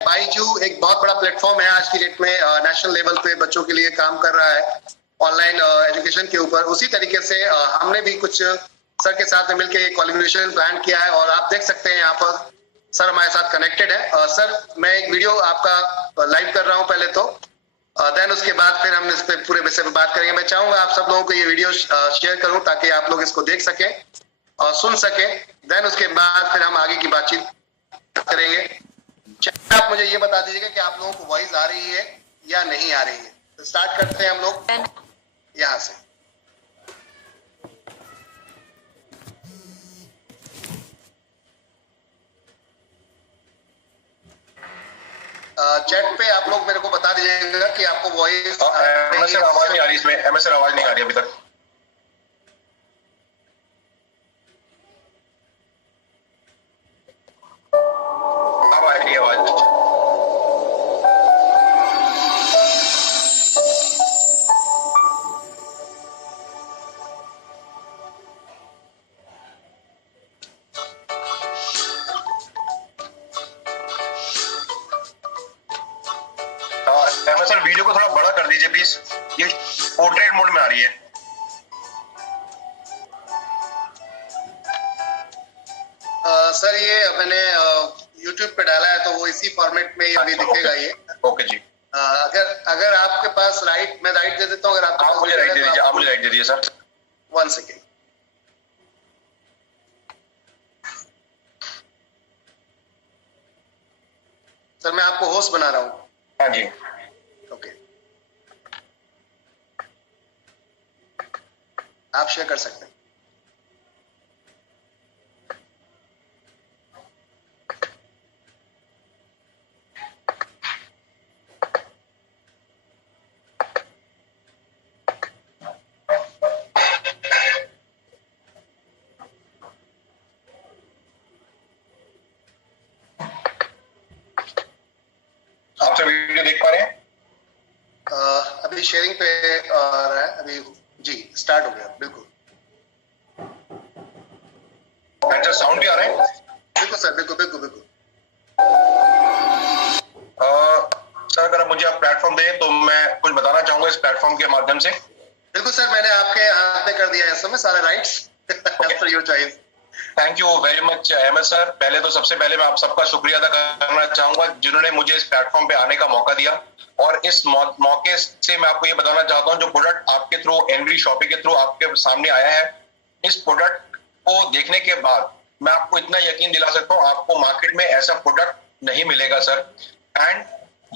बाईजू एक बहुत बड़ा प्लेटफॉर्म है आज की डेट में, नेशनल लेवल पे बच्चों के लिए काम कर रहा है ऑनलाइन एजुकेशन के ऊपर। उसी तरीके से हमने भी कुछ सर के साथ में मिलकर एक कोलैबोरेशन प्लान किया है और आप देख सकते हैं यहाँ पर सर हमारे साथ कनेक्टेड है। सर मैं एक वीडियो आपका लाइव कर रहा हूँ पहले तो, देन उसके बाद फिर हम इस पे पूरे विषय पे बात करेंगे। मैं चाहूंगा आप सब लोगों को ये वीडियो शेयर करूं ताकि आप लोग इसको देख सके और सुन सके, देन उसके बाद फिर हम आगे की बातचीत करेंगे। आप मुझे ये बता दीजिएगा कि आप लोगों को वॉइस आ रही है या नहीं आ रही है। तो स्टार्ट करते हैं हम लोग यहाँ से। चैट पे आप लोग मेरे को बता दीजिएगा कि आपको वॉइस आवाज नहीं आ रही, इसमें एमएसआर आवाज नहीं आ रही अभी तक। अब आ रही है आवाज। सर वीडियो को थोड़ा बड़ा कर दीजिए प्लीज, ये पोर्ट्रेट मोड में आ रही है। सर ये मैंने YouTube पे डाला है तो वो इसी फॉर्मेट में अभी दिखेगा ये। ओके जी। अगर आपके पास राइट, मैं राइट दे देता हूँ। अगर आप मुझे राइट दे दीजिए, आप मुझे राइट दे दीजिए सर। 1 सेकेंड। सर मैं आपको होस्ट बना रहा हूँ। हाँ जी ओके, आप शेयर कर सकते हैं। आप सब वीडियो देख पा रहे हैं? अभी शेयरिंग पे आ रहा है अभी जी, स्टार्ट हो गया। बिल्कुल अच्छा, साउंड भी आ रहा है? बिल्कुल सर, बिल्कुल बिल्कुल बिल्कुल। सर अगर मुझे आप प्लेटफॉर्म दें तो मैं कुछ बताना चाहूंगा इस प्लेटफॉर्म के माध्यम से। बिल्कुल सर, मैंने आपके हाथ में कर दिया है इस समय सारे rights. After your choice. Thank you very much Ahmed sir. पहले तो सबसे पहले मैं आप सबका शुक्रिया अदा करना चाहूंगा जिन्होंने मुझे इस प्लेटफॉर्म पे आने का मौका दिया। और इस मौके से मैं आपको ये बताना चाहता हूँ, जो प्रोडक्ट आपके थ्रू एनवी शॉपिंग के थ्रू आपके सामने आया है, इस प्रोडक्ट को देखने के बाद मैं आपको इतना यकीन दिला सकता हूँ आपको मार्केट में ऐसा प्रोडक्ट नहीं मिलेगा सर। एंड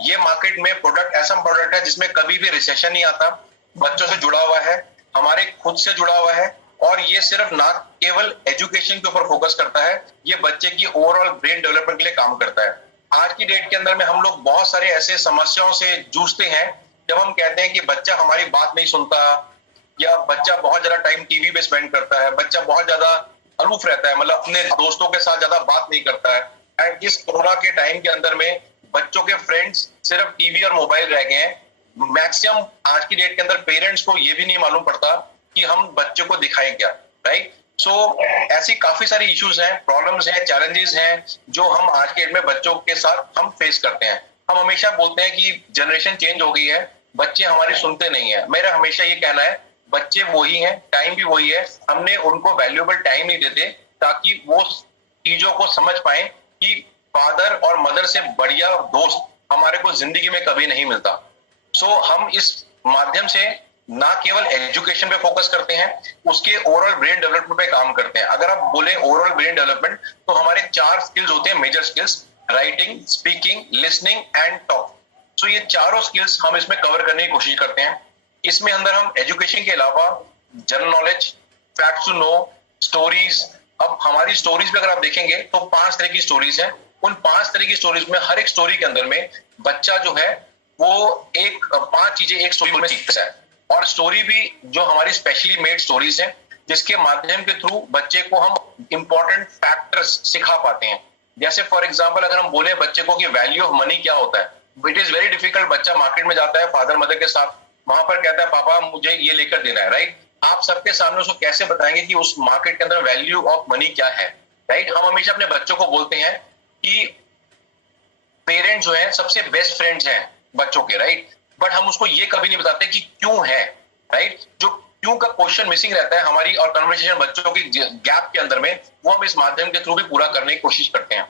ये मार्केट में प्रोडक्ट ऐसा प्रोडक्ट है जिसमें कभी भी रिसेशन नहीं आता, बच्चों से जुड़ा हुआ है, हमारे खुद से जुड़ा हुआ है, और ये सिर्फ ना केवल एजुकेशन के ऊपर फोकस करता है, ये बच्चे की ओवरऑल ब्रेन डेवलपमेंट के लिए काम करता है। आज की डेट के अंदर में हम लोग बहुत सारे ऐसे समस्याओं से जूझते हैं जब हम कहते हैं कि बच्चा हमारी बात नहीं सुनता, या बच्चा बहुत ज्यादा टाइम टीवी पे स्पेंड करता है, बच्चा बहुत ज्यादा अलूफ रहता है, मतलब अपने दोस्तों के साथ ज्यादा बात नहीं करता है। एंड इस कोरोना के टाइम के अंदर में बच्चों के फ्रेंड्स सिर्फ टीवी और मोबाइल रह गए हैं। मैक्सिमम आज की डेट के अंदर पेरेंट्स को ये भी नहीं मालूम पड़ता कि हम बच्चों को दिखाएं क्या, राइट। सो ऐसी काफी सारी इश्यूज हैं, प्रॉब्लम्स हैं, चैलेंजेस हैं जो हम आज के डेट में बच्चों के साथ हम फेस करते हैं। हम हमेशा बोलते हैं कि जनरेशन चेंज हो गई है, बच्चे हमारी सुनते नहीं है। मेरा हमेशा ये कहना है बच्चे वही हैं, टाइम भी वही है, हमने उनको वैल्यूएबल टाइम नहीं देते ताकि वो चीजों को समझ पाए कि फादर और मदर से बढ़िया दोस्त हमारे को जिंदगी में कभी नहीं मिलता। सो हम इस माध्यम से ना केवल एजुकेशन पे फोकस करते हैं, उसके ओवरऑल ब्रेन डेवलपमेंट पे काम करते हैं। अगर आप बोले ओवरऑल ब्रेन डेवलपमेंट तो हमारे 4 स्किल्स होते हैं, major skills: writing, speaking, listening and talk. So ये चारों स्किल्स हम इसमें कवर करने की कोशिश करते हैं। इसमें अंदर हम एजुकेशन के अलावा general knowledge, facts to know, stories. अब हमारी स्टोरीज में अगर आप देखेंगे तो 5 तरह की स्टोरीज हैं। उन 5 तरह की स्टोरीज में हर एक स्टोरी के अंदर में बच्चा जो है वो 5 चीजें एक स्टोरी में सीखता है। और स्टोरी भी जो हमारी स्पेशली मेड स्टोरीज हैं जिसके माध्यम के थ्रू बच्चे को हम इंपॉर्टेंट फैक्टर्स सिखा पाते हैं। जैसे फॉर एग्जांपल अगर हम बोले बच्चे को कि वैल्यू ऑफ मनी क्या होता है, इट इज वेरी डिफिकल्ट। बच्चा मार्केट में जाता है फादर मदर के साथ, वहां पर कहता है पापा मुझे ये लेकर देना है, राइट। आप सबके सामने उसको कैसे बताएंगे कि उस मार्केट के अंदर वैल्यू ऑफ मनी क्या है, राइट। हम हमेशा अपने बच्चों को बोलते हैं कि पेरेंट्स जो है सबसे बेस्ट फ्रेंड्स हैं बच्चों के, राइट, बट हम उसको ये कभी नहीं बताते कि क्यों है, राइट। जो क्यों का क्वेश्चन मिसिंग रहता है हमारी और कन्वर्सेशन बच्चों की गैप के अंदर में, वो हम इस माध्यम के थ्रू भी पूरा करने की कोशिश करते हैं।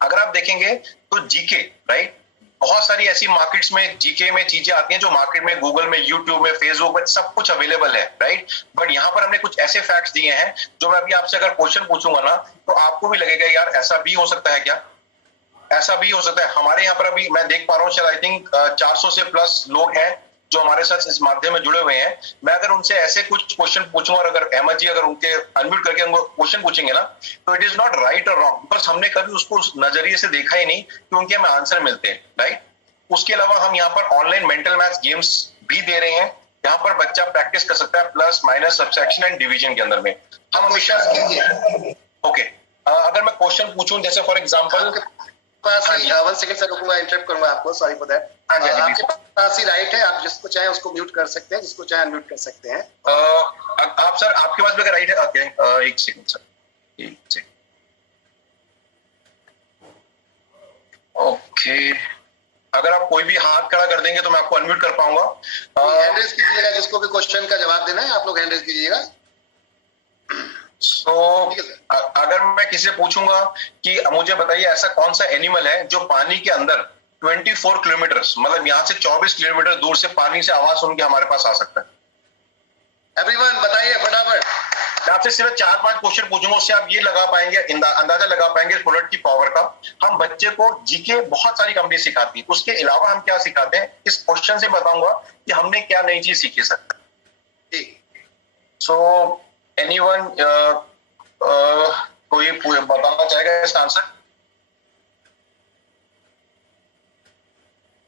अगर आप देखेंगे तो जीके, राइट, बहुत सारी ऐसी मार्केट्स में जीके में चीजें आती हैं जो मार्केट में गूगल में, यूट्यूब में, फेसबुक में सब कुछ अवेलेबल है, राइट, बट यहाँ पर हमने कुछ ऐसे फैक्ट्स दिए हैं जो मैं अभी आपसे अगर क्वेश्चन पूछूंगा ना तो आपको भी लगेगा यार ऐसा भी हो सकता है क्या, ऐसा भी हो सकता है। हमारे यहाँ पर अभी मैं देख पा रहा हूँ शायद आई थिंक 400 से प्लस लोग हैं जो हमारे साथ इस माध्यम में जुड़े हुए हैं। मैं अगर उनसे ऐसे कुछ क्वेश्चन पूछूंगा और अगर अहमद जी अगर उनके अनम्यूट करके उनको क्वेश्चन पूछेंगे ना तो इट इज नॉट राइट और रॉन्ग, बिकॉज हमने कभी उसको उस नजरिए से देखा ही नहीं कि उनके हमें आंसर मिलते हैं, राइट। उसके अलावा हम यहाँ पर ऑनलाइन मेंटल मैथ्स गेम्स भी दे रहे हैं, यहाँ पर बच्चा प्रैक्टिस कर सकता है plus minus subtraction and division के अंदर में। हम हमेशा ओके अगर मैं क्वेश्चन पूछूं जैसे for example, one second sir रुकूंगा, इंटरप्ट करूंगा आपको, सॉरी फॉर दैट। आपके पास ही राइट है, आप जिसको चाहे उसको म्यूट कर सकते हैं, जिसको चाहे अनम्यूट कर सकते हैं। आप सर आपके पास भी राइट है, ओके एक सेकंड सर, एक सेकंड, ओके अगर आप कोई भी हाथ खड़ा कर देंगे तो मैं आपको अनम्यूट कर पाऊंगा। हैंड रेज कीजिएगा, जिसको भी क्वेश्चन का जवाब देना है आप लोग हैंड रेज कीजिएगा। अगर मैं किसी से पूछूंगा कि मुझे बताइए ऐसा कौन सा एनिमल है जो पानी के अंदर 24 किलोमीटर, मतलब यहाँ से 24 किलोमीटर दूर से पानी से आवाज सुन के हमारे पास आ सकता है। एवरीवन बताइए फटाफट। मैं आपसे सिर्फ 4-5 क्वेश्चन पूछूंगा, उससे आप ये लगा पाएंगे, अंदाजा लगा पाएंगे प्रोडक्ट की पावर का। हम बच्चे को जीके बहुत सारी कंपनी सिखाती है, उसके अलावा हम क्या सिखाते हैं इस क्वेश्चन से बताऊंगा कि हमने क्या नई चीज सीखी सर। सो एनीवन कोई बताना चाहेगा इसका आंसर?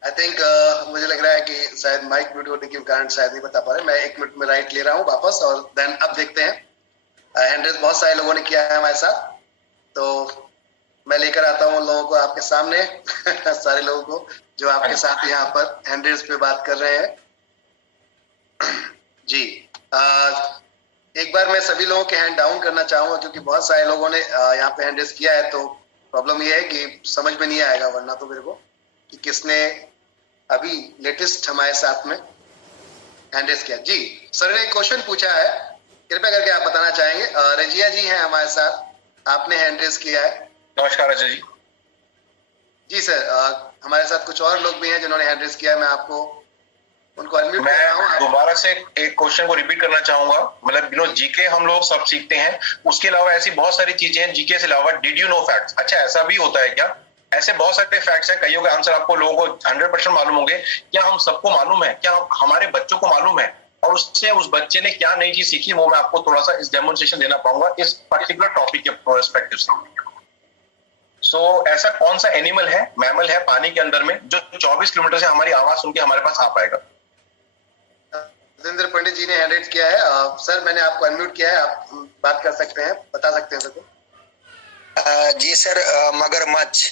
आई थिंक मुझे लग रहा है कि शायद माइक म्यूट होने के कारण शायद नहीं बता पा रहे। मैं 1 मिनट में राइट ले रहा हूँ वापस और देन अब देखते हैं। हैंड रेज बहुत सारे लोगों ने किया है हमारे साथ, तो मैं लेकर आता हूँ उन लोगों को आपके सामने सारे लोगों को जो आपके साथ यहाँ पर हैंड रेज पे बात कर रहे हैं जी। एक बार मैं सभी लोगों के हैंड डाउन करना चाहूंगा क्योंकि बहुत सारे लोगों ने यहाँ पे हैंड रेज किया है, तो प्रॉब्लम ये है कि समझ में नहीं आएगा वरना तो मेरे को कि किसने अभी लेटेस्ट हमारे साथ में हैंड रेज किया। जी सर ने एक क्वेश्चन पूछा है, कृपया करके आप बताना चाहेंगे। रजिया जी हैं हमारे साथ, आपने हैंड रेज किया है। नमस्कार रजिया जी। जी सर, हमारे साथ कुछ और लोग भी हैं जिन्होंने हैंड रेज किया है, मैं आपको उनको अनम्यूट कर रहा हूं। दोबारा से एक क्वेश्चन को रिपीट करना चाहूंगा, मतलब जीके हम लोग सब सीखते हैं, उसके अलावा ऐसी बहुत सारी चीजें हैं जीके से अलावा। डिड यू नो फैक्ट्स, अच्छा ऐसा भी होता है क्या? ऐसे बहुत सारे फैक्ट्स हैं, कईयों के आंसर आपको लोगों को 100% मालूम होंगे। क्या हम सबको मालूम है? क्या हमारे बच्चों को मालूम है? और उससे उस बच्चे ने क्या नई चीज सीखी वो मैं आपको थोड़ा सा इस डेमोन्स्ट्रेशन देना पाऊंगा इस पर्टिकुलर टॉपिक के पर्सपेक्टिव से। सो ऐसा कौन सा एनिमल है, मैमल है पानी के अंदर में जो 24 किलोमीटर से हमारी आवाज सुन के हमारे पास आ पाएगा? राजेंद्र पंडित जी ने हैंड रेज किया है। सर मैंने आपको अनम्यूट किया है, आप बात कर सकते हैं, बता सकते हैं सर। जी सर, मगरमच्छ।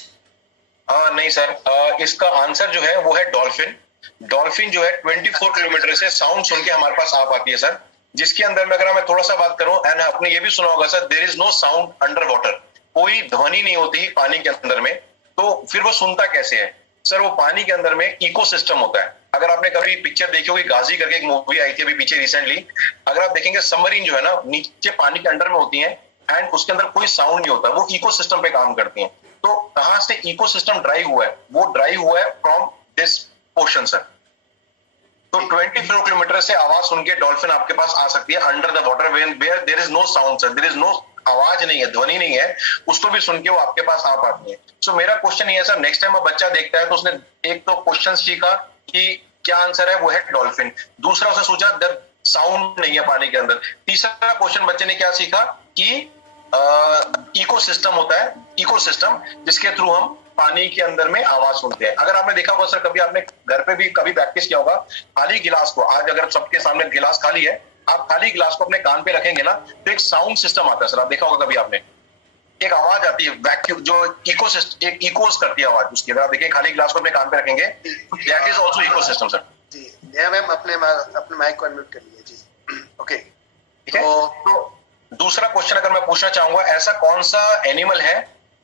नहीं सर, इसका आंसर जो है वो है डॉल्फिन। डॉल्फिन जो है 24 किलोमीटर से साउंड सुन के हमारे पास आ पाती है सर, जिसके अंदर में अगर मैं थोड़ा सा बात करूं, एंड आपने ये भी सुना होगा sir, there is no sound under water, कोई ध्वनि नहीं होती पानी के अंदर में। तो फिर वो सुनता कैसे है सर? वो पानी के अंदर में इकोसिस्टम होता है। अगर आपने कभी पिक्चर देखी होगी, गाजी करके एक मूवी आई थी अभी पीछे रिसेंटली, अगर आप देखेंगे सबमरीन जो है ना नीचे पानी के अंडर में होती है एंड उसके अंदर कोई साउंड नहीं होता, वो इकोसिस्टम पे काम करती हैं। तो कहां से इकोसिस्टम ड्राइव हुआ है? वो ड्राइव हुआ है फ्रॉम दिस ओशन सर। तो 24 किलोमीटर से आवाज सुन के डॉल्फिन आपके पास आ सकती है under the water where there is no sound sir, there is no आवाज नहीं है, ध्वनि नहीं है, उसको भी सुन के वो आपके पास आ पाती है। सो मेरा क्वेश्चन ये है सर, नेक्स्ट टाइम वो बच्चा देखता है तो उसने एक तो क्वेश्चन सीखा कि क्या आंसर है, वो है डॉल्फिन। दूसरा उसने सोचा जब साउंड नहीं है पानी के अंदर। तीसरा क्वेश्चन बच्चे ने क्या सीखा कि इकोसिस्टम होता है, इकोसिस्टम जिसके थ्रू हम पानी के अंदर में आवाज सुनते हैं। अगर आपने देखा होगा सर, कभी आपने घर पे भी कभी प्रैक्टिस किया होगा, खाली गिलास को, आज अगर सबके सामने गिलास खाली है, आप खाली गिलास को अपने कान पे रखेंगे ना तो एक साउंड सिस्टम आता है सर, आप देखा होगा कभी आपने, एक आवाज आती है वैक्यूम जो इकोसिस्टम, एक इकोस करती है आवाज उसकी। अगर आप देखिए खाली गिलास को अपने कान पे रखेंगे, that is also ecosystem sir. जी मैम, अपने माइक को अनम्यूट कर लीजिए जी। ओके, ठीक है। तो दूसरा क्वेश्चन अगर मैं पूछना चाहूंगा, ऐसा कौन सा एनिमल है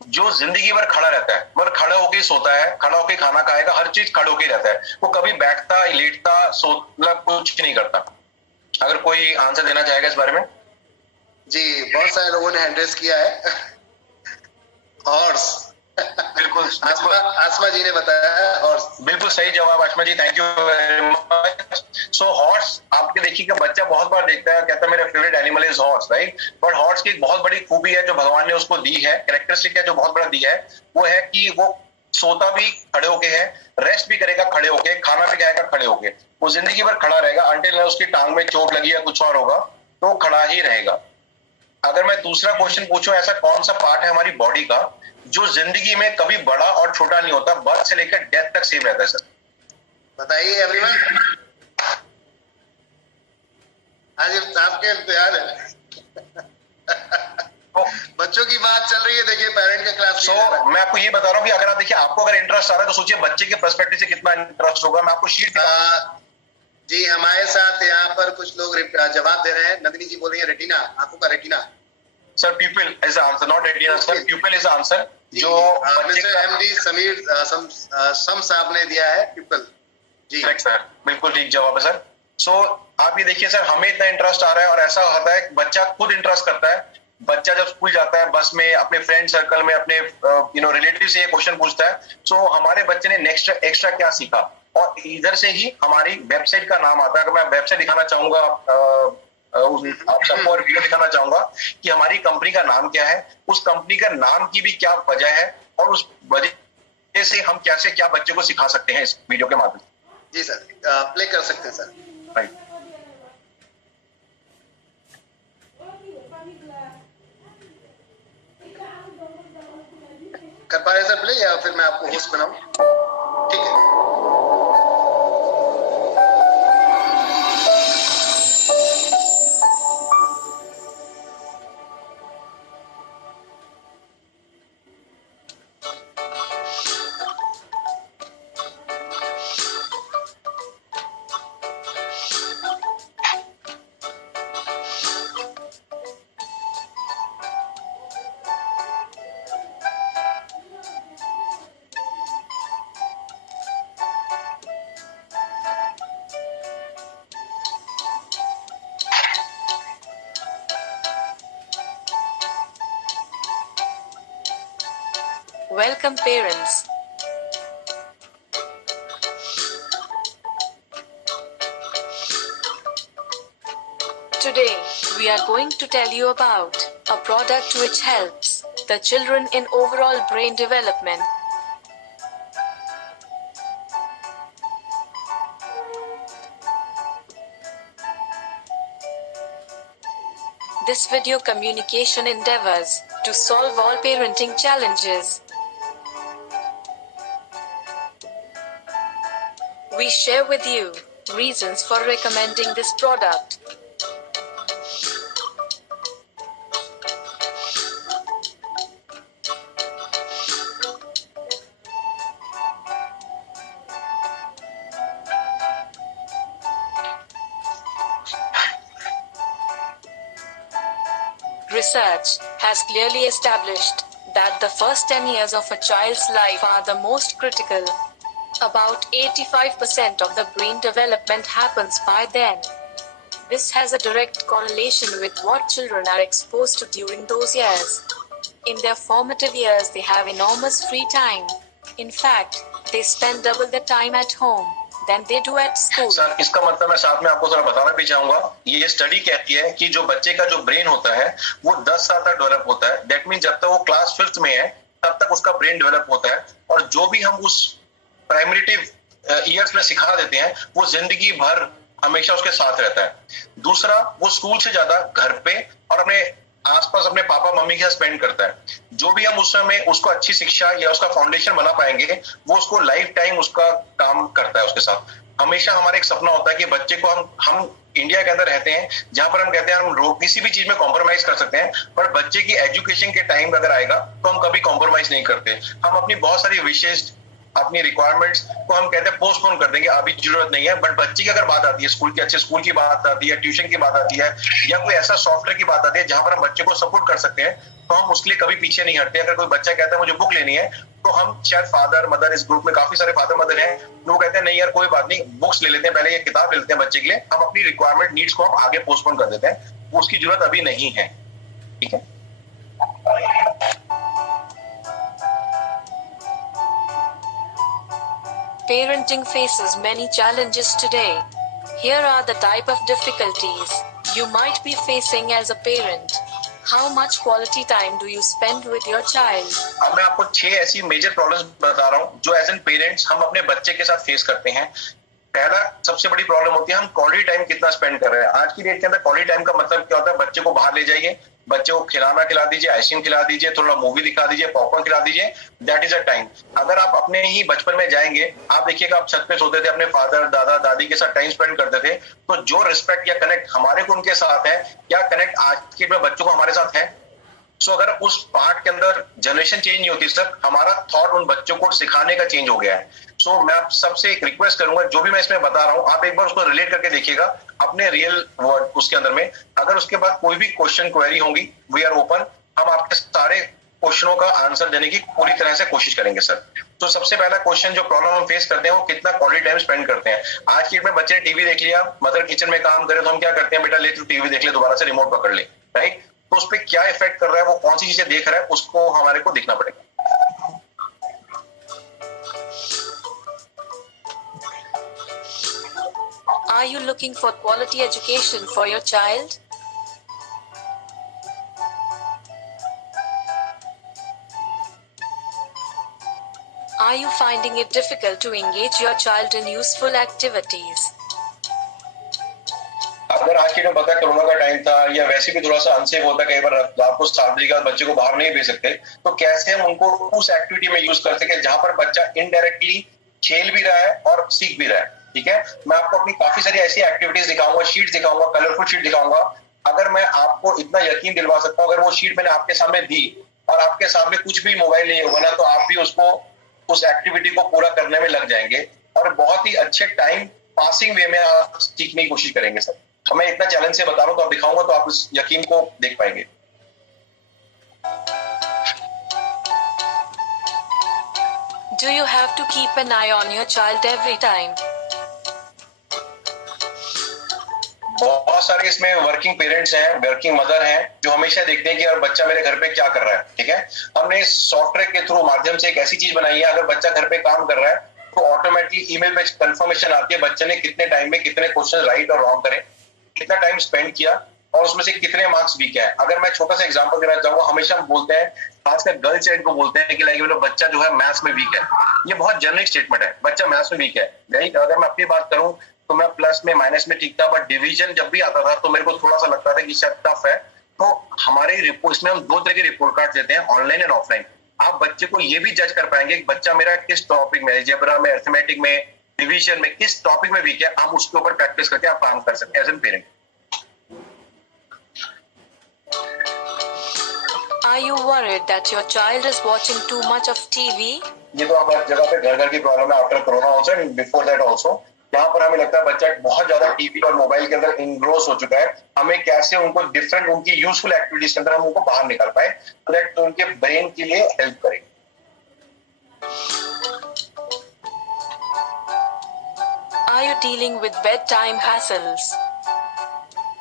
जो जिंदगी भर खड़ा रहता है, मतलब खड़ा होके सोता है, खड़ा होके खाना खाएगा, हर चीज खड़े होके रहता है, वो कभी बैठता लेटता मतलब कुछ नहीं करता। अगर कोई आंसर देना चाहेगा इस बारे में? जी, बहुत सारे लोगों ने हैंड रेज किया है। हॉर्स। बिल्कुल आसमा जी ने बताया हॉर्स। बिल्कुल सही जवाब Asma ji, thank you very much. So horse, आपके देखिए कि बच्चा बहुत बार देखता है, कहता है मेरा favourite animal is horse, right? But horse की एक बहुत बड़ी खूबी है जो भगवान ने उसको दी है, कैरेक्टरिस्टिक है जो बहुत बड़ा दिया है, वो है कि वो सोता भी खड़े होके है, रेस्ट भी करेगा खड़े होके, खाना भी खाएगा खड़े होके, वो जिंदगी भर खड़ा रहेगा अंटिल उसकी टांग में चोट लगी या कुछ और होगा तो खड़ा ही रहेगा। अगर मैं दूसरा क्वेश्चन पूछूं, ऐसा कौन सा पार्ट है हमारी बॉडी का जो जिंदगी में कभी बड़ा और छोटा नहीं होता, बर्थ से लेकर डेथ तक सेम रहता है सर? बताइए एवरीवन। आज आपके इम्तिहान है। बच्चों की बात चल रही है, देखिए पेरेंट का क्लास। मैं आपको ये बता रहा हूँ कि अगर आप देखिए, आपको अगर इंटरेस्ट आ रहा है तो सोचिए बच्चे के पर्सपेक्टिव से कितना इंटरेस्ट होगा। मैं आपको शीट जी, हमारे साथ यहाँ पर कुछ लोग जवाब दे रहे हैं। नंदिनी जी बोल रही है रेटिना, आंखों का retina. Sir प्यूपिल is answer, not retina sir, प्यूपिल is answer. जो मिस्टर एमडी समीर सम साहब ने दिया है प्यूपिल। जी सर, बिल्कुल ठीक जवाब है सर। सो आप ये देखिए सर, हमें इतना इंटरेस्ट आ रहा है और ऐसा होता है बच्चा खुद इंटरेस्ट करता है। बच्चा जब स्कूल जाता है बस में, अपने फ्रेंड सर्कल में, अपने रिलेटिव से ये क्वेश्चन पूछता है, सो हमारे बच्चे ने नेक्स्ट एक्स्ट्रा क्या सीखा, और इधर से ही हमारी वेबसाइट का नाम आता है। अगर मैं वेबसाइट दिखाना चाहूंगा आप सबको और वीडियो दिखाना चाहूंगा कि हमारी कंपनी का नाम क्या है, उस कंपनी का नाम की भी क्या वजह है, और उस वजह से हम कैसे क्या बच्चे को सिखा सकते हैं इस वीडियो के माध्यम से। जी सर, प्ले कर सकते हैं सर। राइट। कर पा रहे सर प्ले, या फिर मैं आपको होस्ट बनाऊं? ठीक है। Welcome parents. Today, we are going to tell you about a product which helps the children in overall brain development. This video communication endeavors to solve all parenting challenges. We share with you reasons for recommending this product. Research has clearly established that the first 10 years of a child's life are the most critical. About 85% of the brain development happens by then. This has a direct correlation with what children are exposed to during those years. In their formative years, they have enormous free time. In fact, they spend double the time at home than they do at school. Sir, इसका मतलब मैं साथ में आपको थोड़ा बताना भी चाहूंगा। ये स्टडी कहती है कि जो बच्चे का जो ब्रेन होता है वो 10 साल तक डेवलप होता है। दैट मीन जब तक वो क्लास 5th में है तब तक उसका ब्रेन डेवलप होता है, और जो भी हम उस प्राइमरीटिव ईयर्स में सिखा देते हैं वो जिंदगी भर हमेशा उसके साथ रहता है। दूसरा, वो स्कूल से ज्यादा घर पे और अपने आसपास अपने पापा मम्मी के साथ स्पेंड करता है। जो भी हम उस समय उसको अच्छी शिक्षा या उसका फाउंडेशन बना पाएंगे वो उसको लाइफ टाइम उसका काम करता है उसके साथ। हमेशा हमारा एक सपना होता है कि बच्चे को हम इंडिया के अंदर रहते हैं जहां पर हम कहते हैं हम किसी भी चीज में कॉम्प्रोमाइज कर सकते हैं, पर बच्चे की एजुकेशन के टाइम अगर आएगा तो हम कभी कॉम्प्रोमाइज नहीं करते। हम अपनी बहुत सारी विशेष अपनी रिक्वायरमेंट्स को हम कहते हैं पोस्टपोन कर देंगे, अभी जरूरत नहीं है। बट बच्चे की अगर बात आती है, स्कूल के अच्छे स्कूल की बात आती है, ट्यूशन की बात आती है, या कोई ऐसा सॉफ्टवेयर की बात आती है जहां पर हम बच्चे को सपोर्ट कर सकते हैं, तो हम उसके लिए कभी पीछे नहीं हटते। अगर कोई बच्चा कहता है मुझे बुक लेनी है, तो हम शायद फादर मदर, इस ग्रुप में काफी सारे फादर मदर हैं, वो कहते हैं नहीं यार कोई बात नहीं, बुक्स ले लेते हैं, पहले ये किताब ले लेते हैं बच्चे के लिए, हम अपनी रिक्वायरमेंट नीड्स को हम आगे पोस्टपोन कर देते हैं, उसकी जरूरत अभी नहीं है। ठीक है। Parenting faces many challenges today. Here are the type of difficulties you might be facing as a parent. How much quality time do you spend with your child? अब मैं आपको 6 ऐसी मेजर प्रॉब्लम्स बता रहा हूँ जो एज एन पेरेंट्स हम अपने बच्चे के साथ फेस करते हैं। पहला सबसे बड़ी प्रॉब्लम होती है हम क्वालिटी टाइम कितना स्पेंड कर रहे हैं। आज की डेट के अंदर क्वालिटी टाइम का मतलब क्या होता है, बच्चे को बाहर ले जाइए, बच्चे को खिलाना खिला दीजिए, आइसक्रीम खिला दीजिए, थोड़ा मूवी दिखा दीजिए, पॉपकॉर्न खिला दीजिए, दैट इज अ टाइम। अगर आप अपने ही बचपन में जाएंगे, आप देखिएगा आप छत पे सोते थे, अपने फादर दादा दादी के साथ टाइम स्पेंड करते थे, तो जो रिस्पेक्ट या कनेक्ट हमारे को उनके साथ है, क्या कनेक्ट आज के बच्चों को हमारे साथ है? सो अगर उस पार्ट के अंदर जनरेशन चेंज नहीं होती सर, हमारा थॉट उन बच्चों को सिखाने का चेंज हो गया है। सो मैं आप सबसे एक रिक्वेस्ट करूंगा, जो भी मैं इसमें बता रहा हूं आप एक बार उसको रिलेट करके देखिएगा अपने रियल वर्ड उसके अंदर में। अगर उसके बाद कोई भी क्वेश्चन क्वेरी होंगी, वी आर ओपन, हम आपके सारे क्वेश्चनों का आंसर देने की पूरी तरह से कोशिश करेंगे सर। तो सबसे पहला क्वेश्चन जो प्रॉब्लम हम फेस करते हैं वो कितना क्वालिटी टाइम स्पेंड करते हैं। आज की डेट में बच्चे ने टीवी देख लिया, मदर किचन में काम करे तो हम क्या करते हैं, बेटा ले तू टीवी देख ले, दोबारा से रिमोट पकड़ ले, राइट? तो उस पर क्या इफेक्ट कर रहा है, वो कौन सी चीजें देख रहा है, उसको हमारे को देखना पड़ेगा। Are you looking for quality education for your child? Are you finding it difficult to engage your child in useful activities? अगर आज के टाइम पता कोरोना का टाइम था या वैसे भी थोड़ा सा अनसेफ होता है, कई बार रात को 7 बजे के बाद बच्चे को बाहर नहीं भेज सकते, तो कैसे हम उनको उस एक्टिविटी में यूज कर सके जहां पर बच्चा इनडायरेक्टली खेल भी रहा है और सीख भी रहा है। ठीक है, मैं आपको अपनी काफी सारी ऐसी एक्टिविटीज दिखाऊंगा, शीट दिखाऊंगा, कलरफुल शीट दिखाऊंगा। अगर मैं आपको इतना यकीन दिलवा सकता हूँ, अगर वो शीट मैंने आपके सामने दी और आपके सामने कुछ भी मोबाइल नहीं होगा ना, तो आप भी उसको उस एक्टिविटी को पूरा करने में लग जाएंगे और बहुत ही अच्छे टाइम पासिंग वे में आप सीखने की कोशिश करेंगे सर। तो मैं इतना चैलेंज से बता रहा हूँ, तो आप दिखाऊंगा तो आप उस यकीन को देख पाएंगे। Do you have to keep an eye on your child every time? बहुत सारे इसमें वर्किंग पेरेंट्स हैं, वर्किंग मदर हैं, जो हमेशा देखते हैं कि यार बच्चा मेरे घर पे क्या कर रहा है। ठीक है, हमने इस सॉफ्टवेयर के थ्रू माध्यम से एक ऐसी चीज बनाई है, अगर बच्चा घर पे काम कर रहा है तो ऑटोमेटिकली ईमेल पे कंफर्मेशन आती है बच्चे ने कितने टाइम में कितने क्वेश्चन राइट और रॉन्ग करे, कितना टाइम स्पेंड किया और उसमें से कितने मार्क्स वीक है। अगर मैं छोटा सा एग्जांपल देना चाहूंगा, हमेशा हम बोलते हैं, खासकर गर्ल चाइल्ड को बोलते हैं कि लाइक बच्चा जो है मैथ्स में वीक है। ये बहुत जनरल स्टेटमेंट है, बच्चा मैथ्स में वीक है। राइट, अगर मैं अपनी बात करूं तो मैं प्लस में माइनस में ठीक था, बट डिवीजन जब भी आता था तो मेरे को थोड़ा सा लगता था कि शायद टफ है। तो हमारे रिपोर्ट इसमें हम 2 तरह के रिपोर्ट कार्ड देते हैं, ऑनलाइन एंड ऑफलाइन। आप बच्चे को ये भी जज कर पाएंगे कि बच्चा मेरा किस टॉपिक में, अलजेब्रा में, अरिथमेटिक में, डिवीजन में, किस टॉपिक में वीक है। आप उसके ऊपर प्रैक्टिस करके आप काम कर सकते हैं as an parent. Are you worried that your child is watching too much of TV? ये तो हर जगह पे घर घर की प्रॉब्लम है, after corona also and before that also. यहाँ पर हमें लगता है बच्चा बहुत ज्यादा टीवी और मोबाइल के अंदर इंग्रोस हो चुका है। हमें कैसे उनको डिफरेंट उनकी यूजफुल एक्टिविटीज के अंदर हम उनको बाहर निकाल पाए, तो दैट उनके ब्रेन के लिए हेल्प करे। Are you dealing with bedtime hassles?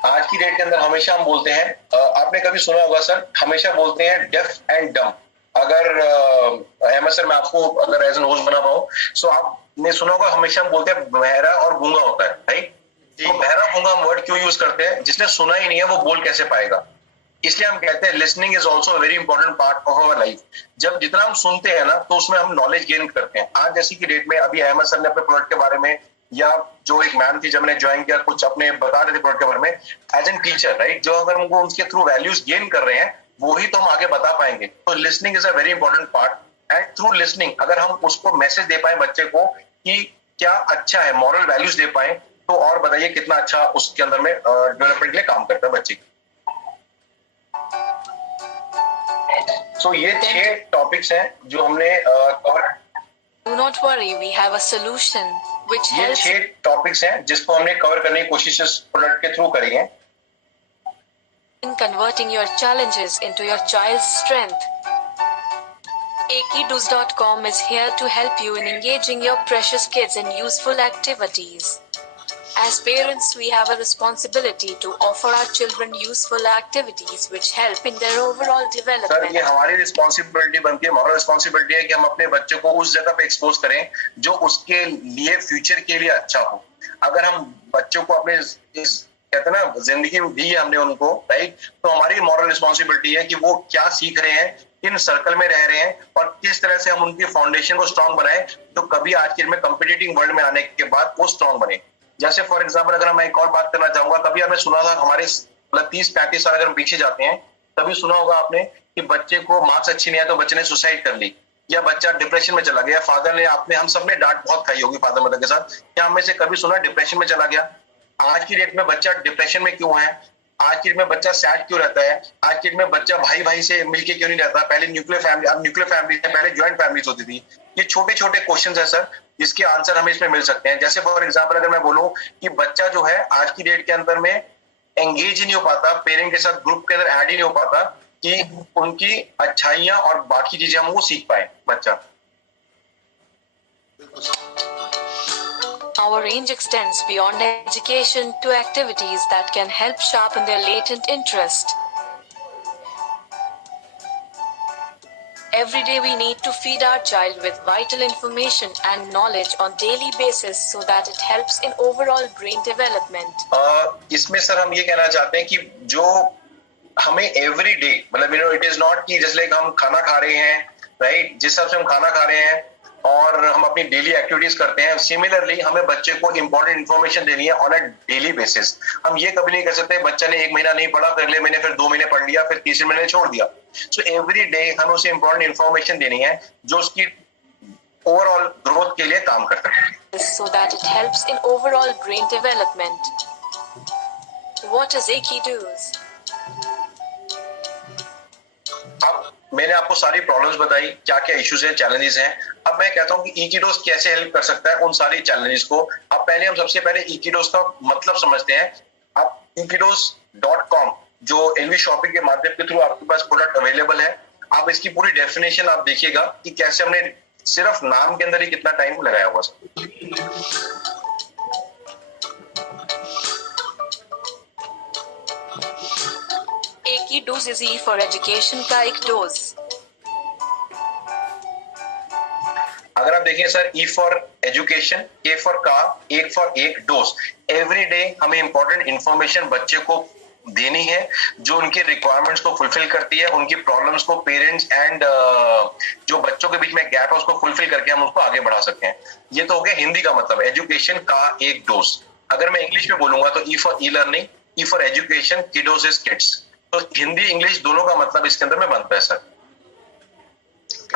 आज की डेट के अंदर हमेशा हम बोलते हैं, आपने कभी सुना होगा सर, हमेशा बोलते हैं डेफ एंड डम। अगर अहमद सर मैं आपको अगर एज एन होस्ट बना पाऊं, सो आपने सुना होगा हमेशा हम बोलते हैं बहरा और गूंगा होता है, राइट? तो बहरा गूंगा हम वर्ड क्यों यूज करते हैं? जिसने सुना ही नहीं है वो बोल कैसे पाएगा? इसलिए हम कहते हैं listening is also very important part of our life. जब जितना हम सुनते हैं ना, तो उसमें हम नॉलेज गेन करते हैं। आज जैसी की डेट में अभी अहमद सर ने अपने प्रोडक्ट के बारे में, या जो एक मैम थी जब मैंने ज्वाइन किया, कुछ अपने बता रहे थे प्रोडक्ट के बारे में एज एन टीचर, राइट? जो अगर हमको उनके थ्रू वैल्यूज गेन कर रहे हैं वो ही तो हम आगे बता पाएंगे। तो listening is a very important part and through listening अगर हम उसको मैसेज दे पाए बच्चे को कि क्या अच्छा है, मॉरल वैल्यूज दे पाए, तो और बताइए कितना अच्छा उसके अंदर में डेवलपमेंट के लिए काम करता है बच्चे की। सो ये 6 टॉपिक्स हैं जो हमने cover. Do not worry, we have a solution which ये helps. 6 टॉपिक्स हैं जिसको हमने कवर करने की कोशिश इस प्रोडक्ट के थ्रू करी है। in converting your challenges into your child's strength. Ekidoos.com is here to help you in engaging your precious kids in useful activities. As parents, we have a responsibility to offer our children useful activities which help in their overall sir, development. ये हमारी responsibility बनती है, moral responsibility है कि हम अपने बच्चों को उस जगह पे एक्सपोज करें जो उसके लिए फ्यूचर के लिए अच्छा हो। अगर हम बच्चों को अपने कहते हैं ना जिंदगी दी है हमने उनको, राइट, तो हमारी मॉरल रिस्पॉन्सिबिलिटी है कि वो क्या सीख रहे हैं, किन सर्कल में रह रहे हैं और किस तरह से हम उनकी फाउंडेशन को स्ट्रांग बनाएं जो कभी आज के में कॉम्पिटिटिव वर्ल्ड में आने के बाद वो स्ट्रांग बने। जैसे फॉर एग्जाम्पल अगर मैं एक और बात करना चाहूंगा, कभी आपने सुना था हमारे 30-35 साल अगर हम पीछे जाते हैं, तभी सुना होगा आपने कि बच्चे को मार्क्स अच्छी नहीं आया तो बच्चे ने सुसाइड कर ली, या बच्चा डिप्रेशन में चला गया, फादर ने हम सबने डांट बहुत खाई होगी फादर मदर के साथ, क्या हम में से कभी सुना डिप्रेशन में चला गया? आज की डेट में बच्चा डिप्रेशन में क्यों है? आज की डेट में बच्चा सैड क्यों रहता है? आज की डेट में बच्चा भाई भाई से मिलके क्यों नहीं रहता? पहले न्यूक्लियर फैमिली, अब न्यूक्लियर फैमिली है, पहले ज्वाइंट फैमिलीज होती थी। ये छोटे छोटे क्वेश्चंस है सर, जिसके आंसर हमें इसमें मिल सकते हैं। जैसे फॉर एग्जाम्पल अगर मैं बोलूं कि बच्चा जो है आज की डेट के अंदर में एंगेज ही नहीं हो पाता, पेरेंट के साथ ग्रुप के अंदर ऐड ही नहीं हो पाता कि उनकी अच्छाइयां और बाकी चीजें हम वो सीख पाए बच्चा। Our range extends beyond education to activities that can help sharpen their latent interest. Every day we need to feed our child with vital information and knowledge on daily basis so that it helps in overall brain development. इसमें sir हम ये कहना चाहते हैं कि जो हमें every day मतलब इट इज नॉट कि जैसे हम खाना खा रहे हैं, राइट, जिस हिसाब से हम खाना खा रहे हैं और हम अपनी डेली एक्टिविटीज करते हैं, सिमिलरली हमें बच्चे को इंपॉर्टेंट इन्फॉर्मेशन देनी है ऑन अ डेली बेसिस। हम ये कभी नहीं कर सकते बच्चा ने 1 महीना नहीं पढ़ा, फिर अगले महीने फिर 2 महीने पढ़ लिया, फिर तीसरे महीने छोड़ दिया। सो एवरी डे हमें उसे इंपॉर्टेंट इन्फॉर्मेशन देनी है जो उसकी ओवरऑल ग्रोथ के लिए काम करता है। So that it helps in overall brain development. What is Ekidoos? अब मैंने आपको सारी प्रॉब्लम्स बताई, क्या क्या इश्यूज हैं, चैलेंजेस हैं। अब मैं कहता हूं कि Ekidoos कैसे हेल्प कर सकता है उन सारी चैलेंजेस को। अब पहले हम सबसे पहले Ekidoos का मतलब समझते हैं। अब Ekidoos.com जो एलवी शॉपिंग के माध्यम के थ्रू आपके पास प्रोडक्ट अवेलेबल है, आप इसकी पूरी डेफिनेशन आप देखिएगा कि कैसे हमने सिर्फ नाम के अंदर ही कितना टाइम लगाया हुआ है। Ekidoos is E for education का एक डोज। अगर आप देखिए सर, ई फॉर एजुकेशन, के फॉर का, एक फॉर एक डोज। एवरी डे हमें इंपॉर्टेंट इंफॉर्मेशन बच्चे को देनी है जो उनके रिक्वायरमेंट्स को फुलफिल करती है, उनकी प्रॉब्लम्स को पेरेंट्स एंड जो बच्चों के बीच में गैप है उसको फुलफिल करके हम उसको आगे बढ़ा सकते हैं। ये तो हो गया हिंदी का मतलब एजुकेशन का एक डोज। अगर मैं इंग्लिश में बोलूंगा तो E for e learning, E for education, kidoz is kids. तो हिंदी इंग्लिश दोनों का मतलब इसके अंदर में बनता है सर।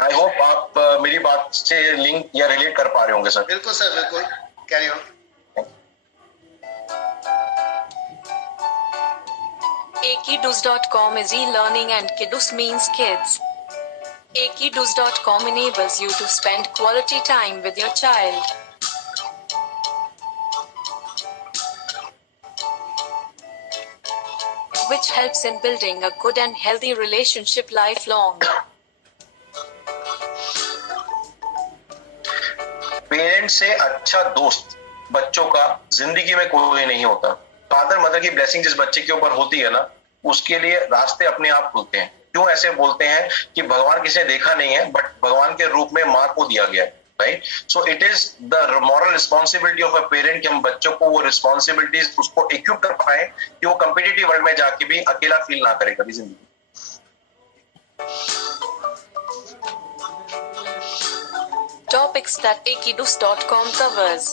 आई होप आप मेरी बात से लिंक या रिलेट कर पा रहे होंगे सर। बिल्कुल सर, बिल्कुल, carry on. Ekidoos.com is e-learning and Kidoos means kids. Ekidoos.com enables you to spend quality time with your child. Which helps in building a good and healthy relationship lifelong. Parents से अच्छा दोस्त बच्चों का जिंदगी में कोई नहीं होता। फादर मदर की ब्लेसिंग जिस बच्चे के ऊपर होती है ना, उसके लिए रास्ते अपने आप खुलते हैं। क्यों ऐसे बोलते हैं कि भगवान किसी ने देखा नहीं है, बट भगवान के रूप में माँ को दिया गया है, right. So it is the moral responsibility of a parent कि हम बच्चों को वो रिस्पॉन्सिबिलिटीज उसको इक्विप कर पाए कि वो कम्पिटिटिव वर्ल्ड में जाके भी अकेला फील ना करे कभी जिंदगी। Topics that Ekidoos.com covers.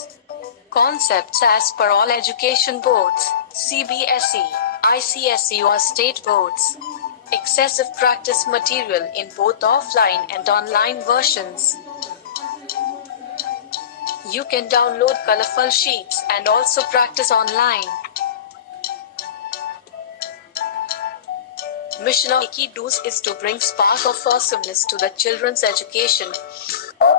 Concepts as per all education boards, CBSE, ICSE or state boards. Excessive practice material in both offline and online versions. You can download colorful sheets and also practice online. Mission of Ekidoos is to bring spark of awesomeness to the children's education.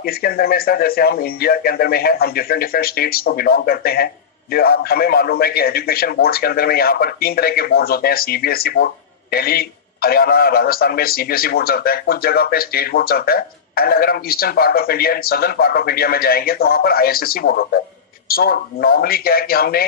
इसके अंदर में sir, जैसे हम India के अंदर में है, हम डिफरेंट स्टेट्स को बिलोंग करते हैं। जो हमें मालूम है कि एजुकेशन बोर्ड्स के अंदर में यहाँ पर 3 तरह के बोर्ड्स होते हैं, सीबीएसई बोर्ड, दिल्ली, हरियाणा, राजस्थान में सीबीएसई बोर्ड चलता है, कुछ जगह पे स्टेट बोर्ड चलता है, एंड अगर हम eastern part of India and southern part of India में जाएंगे तो वहां पर आईएसएसई बोर्ड होता है। सो नॉर्मली क्या है कि हमने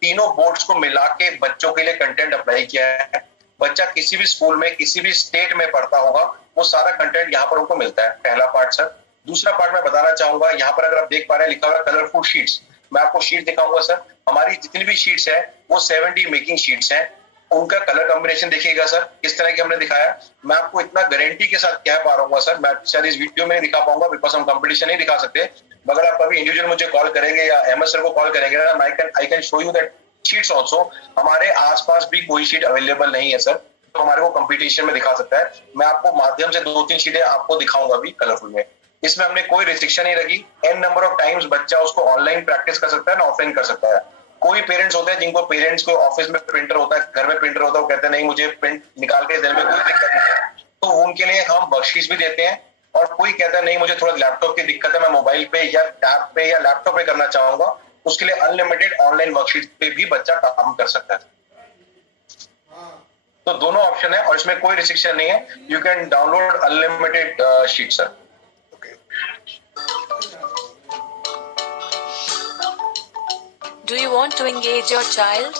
तीनों बोर्ड्स को मिला के बच्चों के लिए कंटेंट अप्लाई किया है। बच्चा किसी भी स्कूल में किसी भी स्टेट में पढ़ता होगा वो सारा कंटेंट यहाँ पर उनको मिलता है, पहला पार्ट सर। दूसरा पार्ट मैं बताना चाहूंगा, यहाँ पर अगर आप देख पा रहे हैं लिखा हुआ है कलरफुल शीट्स, मैं आपको शीट दिखाऊंगा सर। हमारी जितनी भी शीट्स है वो 70 मेकिंग शीट्स हैं, उनका कलर कॉम्बिनेशन देखिएगा सर किस तरह की हमने दिखाया। मैं आपको इतना गारंटी के साथ कह पा रहा हूँ सर, मैं शायद इस वीडियो में नहीं दिखा पाऊंगा बिकॉज हम कंपटीशन नहीं दिखा सकते, मगर आप कभी इंडिविजुअल मुझे कॉल करेंगे या एमएस सर को कॉल करेंगे ना, I can show you that sheets also. हमारे आसपास भी कोई शीट अवेलेबल नहीं है सर, तो हमारे को कंपटीशन में दिखा सकता है। मैं आपको माध्यम से 2-3 शीटें आपको दिखाऊंगा भी कलरफुल में। इसमें हमने कोई रिस्ट्रिक्शन नहीं रखी, एन नंबर ऑफ टाइम्स बच्चा उसको ऑनलाइन प्रैक्टिस कर सकता है ना ऑफलाइन कर सकता है। कोई पेरेंट्स होते हैं जिनको पेरेंट्स को ऑफिस में प्रिंटर होता है, घर में प्रिंटर होता है, वो कहते हैं नहीं मुझे प्रिंट निकाल के देने में कोई दिक्कत नहीं है, तो उनके लिए हम बख्शीश भी देते हैं। और कोई कहता है नहीं मुझे थोड़ा लैपटॉप की दिक्कत है, मैं मोबाइल पे या टैब पे या लैपटॉप पे करना चाहूंगा, उसके लिए अनलिमिटेड ऑनलाइन वर्कशीट पे भी बच्चा काम कर सकता है। तो दोनों ऑप्शन है और इसमें कोई रिस्ट्रिक्शन नहीं है, you can download unlimited sheet sir. Do you want to engage your child?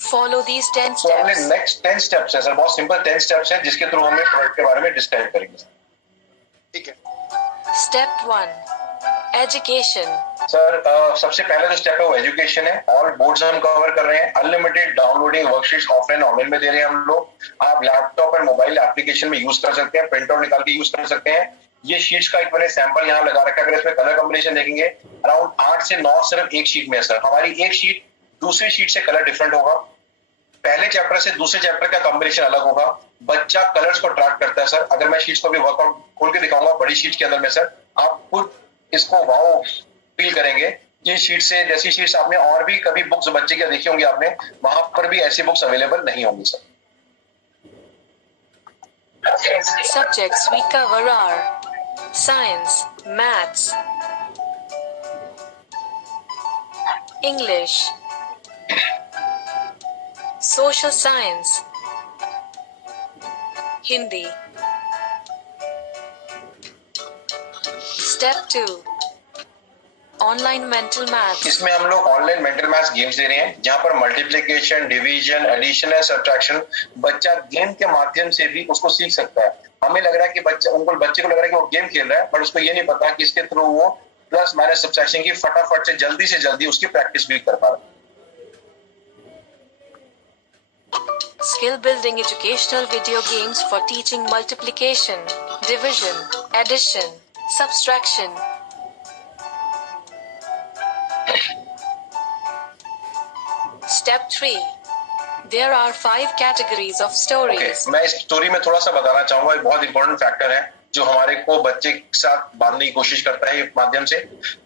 Follow these 10 steps. Next 10 steps है सर, बहुत सिंपल 10 स्टेप्स है जिसके थ्रू हमें प्रोडक्ट के बारे में डिस्क्राइब करेंगे। ठीक है। Step 1. Education. सर सबसे पहला जो स्टेप है वो एजुकेशन है। ऑल बोर्ड्स हम कवर कर रहे हैं, unlimited downloading worksheets offline online में दे रहे हैं हम लोग। आप लैपटॉप और मोबाइल एप्लीकेशन में यूज कर सकते हैं, प्रिंट आउट निकाल के यूज कर सकते हैं। ये शीट्स का एक मैंने सैंपल यहाँ लगा रखा है, अगर इसमें कलर कॉम्बिनेशन देखेंगे अराउंड 8 से 9 सिर्फ एक शीट में है सर। हमारी एक शीट दूसरी शीट से कलर डिफरेंट होगा, पहले चैप्टर से दूसरे चैप्टर का कॉम्बिनेशन अलग होगा, बच्चा कलर्स को ट्रैक करता है सर। अगर मैं शीट्स को भी वर्कआउट खोल के दिखाऊंगा बड़ी शीट के अंदर में सर, आप खुद इसको वाओ फील करेंगे। ये शीट से जैसी शीट्स आपने और भी कभी बुक्स बच्चे की देखी होंगी आपने, वहां पर भी ऐसी बुक्स अवेलेबल नहीं होंगी sir. Subjects we cover are Science, Maths, English, Social Science, Hindi. Step 2. Online mental maths. इसमें हम लोग ऑनलाइन मेंटल मैथ्स गेम्स दे रहे हैं, जहां पर multiplication, division, addition and subtraction बच्चा गेम के माध्यम से भी उसको सीख सकता है। हमें लग रहा है कि बच्चे को लग रहा है कि वो गेम खेल रहा है, बट उसको ये नहीं पता कि इसके थ्रू वो प्लस माइनस सब्ट्रैक्शन की फटाफट से जल्दी उसकी प्रैक्टिस भी कर पा रहा है। Skill building educational video games for teaching multiplication, division, addition, subtraction. Step 3. There are 5 categories of stories. Okay, मैं इस स्टोरी में थोड़ा सा बताना चाहूंगा, एक बहुत इंपॉर्टेंट फैक्टर है जो हमारे को बच्चे के साथ बांधने की कोशिश करता है माध्यम से।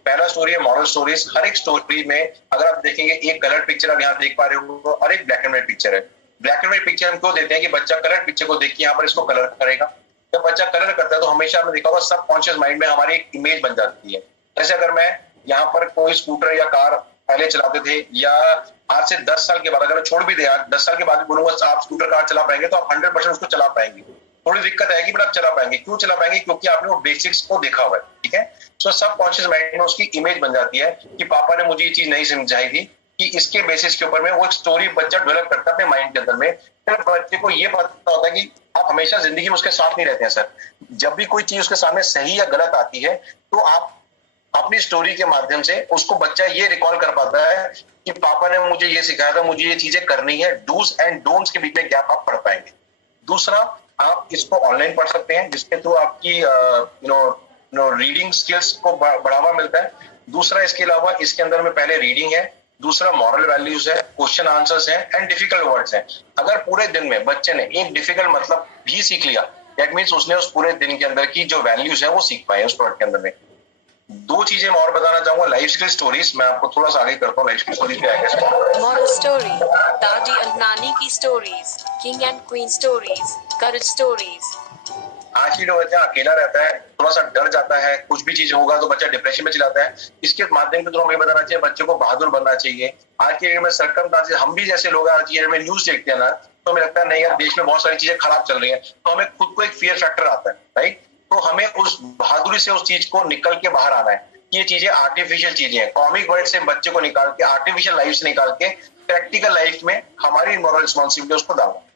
पहला स्टोरी है मॉरल स्टोरीज। हर एक स्टोरी में अगर आप देखेंगे एक कलर पिक्चर आप यहाँ देख पा रहे हो और एक ब्लैक एंड व्हाइट पिक्चर है। ब्लैक एंड व्हाइट पिक्चर हम क्यों देते हैं कि बच्चा कलर पिक्चर को देख के यहाँ पर इसको कलर करेगा। जब बच्चा कलर करता है तो हमेशा हमने देखा होगा सबकॉन्शियस माइंड में हमारी एक इमेज बन जाती है। जैसे अगर मैं यहाँ पर कोई स्कूटर या कार पहले चलाते थे या आज से 10 साल के बाद अगर छोड़ भी दे, 10 साल के बाद भी बोलूंगा आप स्कूटर कार चला पाएंगे तो आप 100% उसको चला पाएंगे। थोड़ी दिक्कत आएगी बट आप चला पाएंगे। क्यों चला पाएंगे? क्योंकि आपने वो बेसिक्स को देखा हुआ है। ठीक है, तो सबकॉन्शियस माइंड में उसकी इमेज बन जाती है कि पापा ने मुझे ये चीज नहीं समझाई थी, कि इसके बेसिस के ऊपर में वो एक स्टोरी बच्चा डेवलप करता है अपने माइंड के अंदर में। फिर बच्चे को ये पता होता है कि आप हमेशा जिंदगी में उसके साथ नहीं रहते हैं सर। जब भी कोई चीज उसके सामने सही या गलत आती है तो आप अपनी स्टोरी के माध्यम से उसको बच्चा ये रिकॉल कर पाता है कि पापा ने मुझे ये सिखाया था, मुझे ये चीजें करनी है। डूज एंड डोंट्स के बीच में गैप आप पढ़ पाएंगे। दूसरा, आप इसको ऑनलाइन पढ़ सकते हैं जिसके थ्रू आपकी रीडिंग स्किल्स को बढ़ावा मिलता है। दूसरा, इसके अलावा इसके अंदर में पहले रीडिंग है, दूसरा मॉरल वैल्यूज है, क्वेश्चन आंसर्स हैं एंड डिफिकल्ट वर्ड्स हैं। अगर पूरे दिन में बच्चे ने एक डिफिकल्ट मतलब भी सीख लिया, दैट मीन्स उसने उस पूरे दिन के अंदर की जो वैल्यूज है वो सीख पाए उस प्रोडक्ट के अंदर में। 2 चीजें मैं और बताना चाहूंगा। लाइफ स्किल स्टोरीज, मैं आपको थोड़ा सा आगे करता हूँ। लाइफ स्किल स्टोरीज पे आएगा। Moral story, दादी और नानी की stories, king and queen stories, courage stories. आज की जो बच्चा अकेला रहता है थोड़ा सा डर जाता है, कुछ भी चीज होगा तो बच्चा डिप्रेशन में चला जाता है। इसके माध्यम के थ्रू हमें बताना चाहिए बच्चे को बहादुर बनना चाहिए। आज के डेट में सरकमस्टेंसेस, हम भी जैसे लोग आज के डेट में न्यूज देखते हैं ना, तो हमें लगता है नहीं यार देश में बहुत सारी चीजें खराब चल रही है, तो हमें खुद को एक फियर फैक्टर आता है, राइट। तो हमें उस बहादुरी से उस चीज को निकल के बाहर आना है। ये चीजें आर्टिफिशियल चीजें हैं, कॉमिक वर्ड से बच्चे को निकाल के, आर्टिफिशियल लाइफ से निकाल के प्रैक्टिकल लाइफ में हमारी मॉरल रिस्पॉन्सिबिलिटी उसको डालना।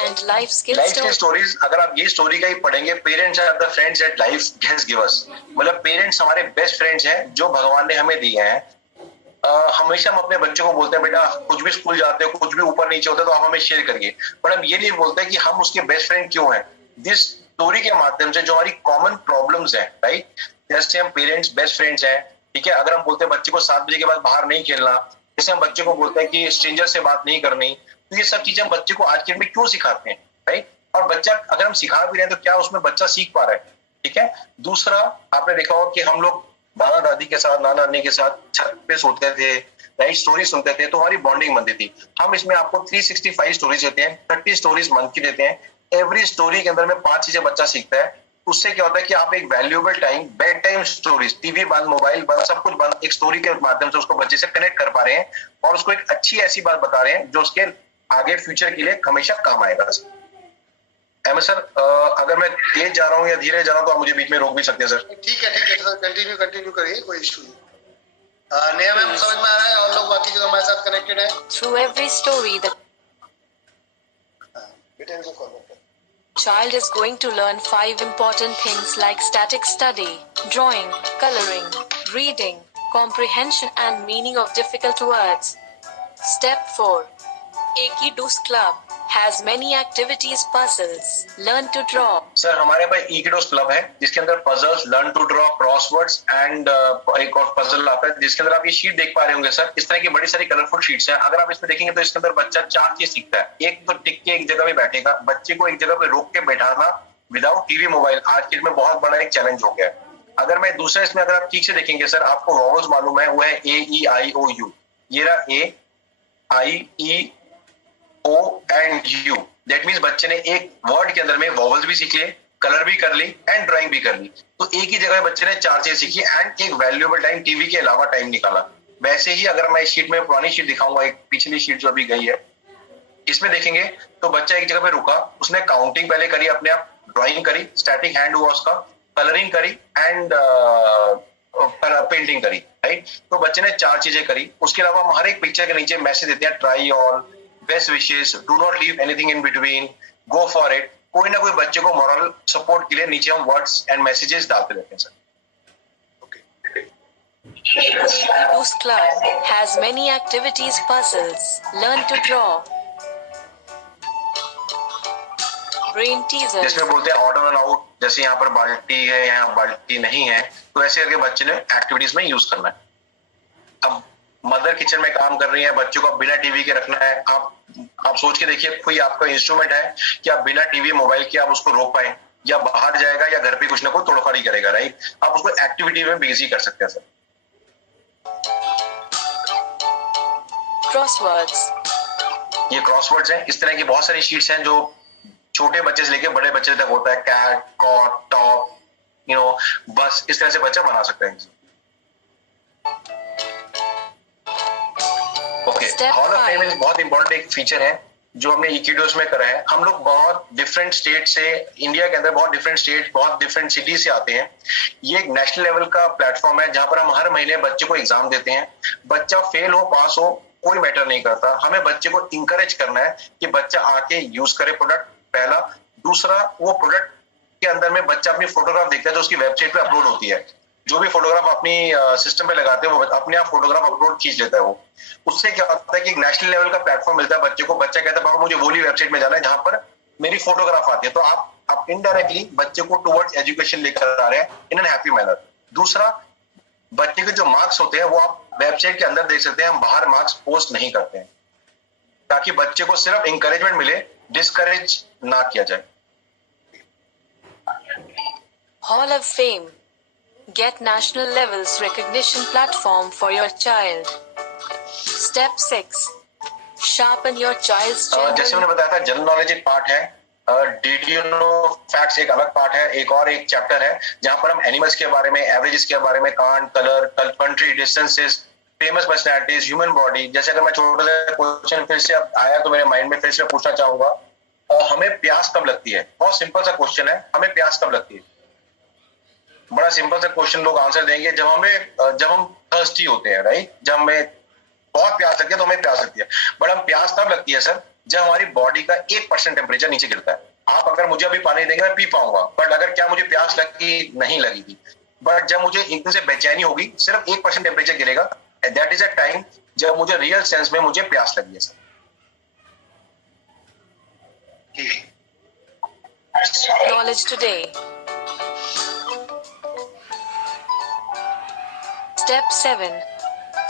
And life लाइफ के skills स्टोरीज, अगर आप ये स्टोरी का ही पढ़ेंगे, parents are the friends that life has give us, मतलब पेरेंट्स हमारे बेस्ट फ्रेंड्स हैं जो भगवान ने हमें दिए हैं। हमेशा हम अपने बच्चों को बोलते हैं बेटा कुछ भी स्कूल जाते हो, कुछ भी ऊपर नीचे होता है तो आप हमें शेयर करिए, पर हम ये नहीं बोलते कि हम उसके बेस्ट फ्रेंड क्यों हैं। दिस स्टोरी के माध्यम से जो हमारी कॉमन प्रॉब्लम्स हैं, राइट, जैसे हम पेरेंट्स बेस्ट फ्रेंड्स हैं, ठीक है। अगर हम बोलते हैं बच्चे को 7 बजे के बाद बाहर नहीं खेलना, जैसे हम बच्चे को बोलते हैं कि स्ट्रेंजर से बात नहीं करनी, तो ये सब चीजें हम बच्चे को आज के में क्यों सिखाते हैं, राइट। और बच्चा अगर हम सिखा भी रहे हैं तो क्या उसमें बच्चा सीख पा रहा है, ठीक है। दूसरा, आपने देखा होगा कि हम लोग दादा दादी के साथ, नाना नानी के साथ छत पे सोते थे, राइट, स्टोरी सुनते थे, तो हमारी बॉन्डिंग बनती थी। हम इसमें आपको 365 स्टोरीज देते हैं, 30 स्टोरीज मंथ की देते हैं। एवरी स्टोरी के अंदर में 5 चीजें बच्चा सीखता है। उससे क्या होता है कि आप एक valuable time, bed time stories, TV बंद, मोबाइल बंद, सब कुछ बंद, एक स्टोरी के माध्यम से उसको बच्चे से कनेक्ट कर पा रहे हैं और उसको एक अच्छी ऐसी बात बता रहे हैं जो उसके आगे फ्यूचर के लिए हमेशा काम आएगा। एम सर, अगर मैं तेज जा रहा हूँ या धीरे जा रहा हूँ तो आप मुझे बीच में रोक भी सकते हैं सर। ठीक है सर, कंटिन्यू करिए, कोई इशू नहीं। नेहा मैम समझ में आ रहा है और लोग बाकी जो हमारे साथ कनेक्टेड है? through every story, the बेटा इनको कॉल करते हैं। child is going to learn 5 important things like static study, drawing, coloring, reading, comprehension and meaning of difficult words. Step 4. Ekido's Club has many activities, puzzles, learn to draw. Sir हमारे पास इकिडोस club है जिसके अंदर puzzles, learn to draw, crosswords and एक और puzzle आता है जिसके अंदर आप ये शीट देख पा रहे होंगे सर। इस तरह की बड़ी सारी कलरफुल शीट्स हैं। अगर आप इसमें देखेंगे तो इसके अंदर बच्चा 4 चीज सीखता है। एक तो टिक के एक जगह पे बैठेगा, बच्चे को एक जगह पे रोक के बैठाना विदाउट टीवी मोबाइल आज के में बहुत बड़ा एक चैलेंज हो गया है। अगर मैं दूसरा इसमें अगर आप ठीक से देखेंगे सर, आपको वॉवल्स मालूम है, वो है ए ई आई ओ यू। ये रहा A I E O and U. That means बच्चे ने एक वर्ड के अंदर में वॉवल्स भी सीख लिए, कलर भी कर ली एंड ड्राइंग भी कर ली। तो एक ही जगह बच्चे ने 4 चीज सीखी एंड एक वैल्यूएबल टाइम टीवी के अलावा टाइम निकाला। वैसे ही अगर मैं इस शीट में पुरानी शीट दिखाऊंगा, एक पिछली शीट जो अभी गई है, इसमें देखेंगे तो बच्चा एक जगह पे रुका, उसने काउंटिंग पहले करी, अपने आप ड्राइंग करी, स्टैटिक हैंड हुआ उसका, कलरिंग करी एंड पेंटिंग करी, राइट। तो बच्चे ने 4 चीजें करी। उसके अलावा हम हर एक पिक्चर के नीचे मैसेज देते हैं, try all, best wishes, do not leave anything in between, go for it. कोई ना कोई बच्चे को मॉरल सपोर्ट के लिए नीचे हम वर्ड्स एंड मैसेजेस डालते रहते हैं sir. Ekido's Club has many activities, puzzles, learn to draw, brain teasers. जिसमें बोलते हैं ऑर्डर एंड आउट, जैसे यहाँ पर बाल्टी है, यहाँ बाल्टी नहीं है, तो ऐसे करके बच्चे ने एक्टिविटीज में यूज करना है। अब मदर किचन में काम कर रही है, बच्चों को बिना टीवी के रखना है। आप सोच के देखिए, कोई आपका इंस्ट्रूमेंट है कि आप बिना टीवी मोबाइल के आप उसको रोक पाए, या बाहर जाएगा या घर पे कुछ ना कुछ तोड़फाड़ी करेगा, राइट। आप उसको एक्टिविटी में बिजी कर सकते हैं सर। Crosswords. ये क्रॉसवर्ड्स हैं। इस तरह की बहुत सारी शीट्स हैं जो छोटे बच्चे से लेके बड़े बच्चे तक होता है। कैट, कॉट, टॉप, बस इस तरह से बच्चा बना सकता है। ओके, हॉल ऑफ फेम बहुत इंपॉर्टेंट एक फीचर है जो हमने इकिडोस में करा है। हम लोग बहुत डिफरेंट स्टेट से, इंडिया के अंदर बहुत डिफरेंट स्टेट, बहुत डिफरेंट सिटी से आते हैं। ये एक नेशनल लेवल का प्लेटफॉर्म है जहां पर हम हर महीने बच्चे को एग्जाम देते हैं। बच्चा फेल हो पास हो कोई मैटर नहीं करता, हमें बच्चे को इंकरेज करना है कि बच्चा आके यूज करे प्रोडक्ट, पहला। दूसरा, वो प्रोडक्ट के अंदर में बच्चा अपनी फोटोग्राफ देखता है जो उसकी वेबसाइट पे अपलोड होती है। जो भी फोटोग्राफ अपनी सिस्टम पे लगाते हैं वो अपने आप फोटोग्राफ अपलोड खींच लेता है वो। उससे क्या होता है कि एक नेशनल लेवल का प्लेटफॉर्म मिलता है बच्चे को। बच्चा कहता है पापा मुझे वो वेबसाइट में जाना है जहां पर मेरी फोटोग्राफ आती है। तो आप इनडायरेक्टली बच्चे को टुवर्ड्स एजुकेशन लेकर आ रहे हैं इन एन हैप्पी मैनर। दूसरा, बच्चे के जो मार्क्स होते हैं वो आप वेबसाइट के अंदर देख सकते हैं, हम बाहर मार्क्स पोस्ट नहीं करते हैं, ताकि बच्चे को सिर्फ इंकरेजमेंट मिले, डिस्करेज ना किया जाए। Hall of Fame. Get national levels recognition platform for your child. Step 6. Sharpen your child's जैसे मैंने बताया था जनरल नॉलेज एक पार्ट है। डिड यू नो फैक्ट्स एक अलग पार्ट है, एक चैप्टर है जहां पर हम एनिमल्स के बारे में, एवरेजेस के बारे में, can't, colour, country, distances, famous personalities, human body. जैसे अगर मैं छोटा सा क्वेश्चन फिर से अब आया तो मेरे माइंड में फिर से पूछना चाहूंगा, और हमें प्यास कब लगती है? बहुत सिंपल सा क्वेश्चन है, हमें प्यास कब लगती है? बड़ा सिंपल सा क्वेश्चन लोग आंसर देंगे, जब हम थर्स्टी होते हैं, राइट? जब हमें बहुत प्यास लगती है तो हमें प्यास लगती है। बट हम प्यास तब लगती है सर जब हमारी बॉडी का 1% टेम्परेचर नीचे गिरता है। आप अगर मुझे अभी पानी देंगे मैं पी पाऊंगा, बट अगर क्या मुझे प्यास लगी? नहीं लगेगी। बट जब मुझे एकदम से बेचैनी होगी, सिर्फ 1% टेम्परेचर गिरेगा, दैट इज अ टाइम जब मुझे रियल सेंस में मुझे प्यास लगी है sir. Knowledge today. Step 7.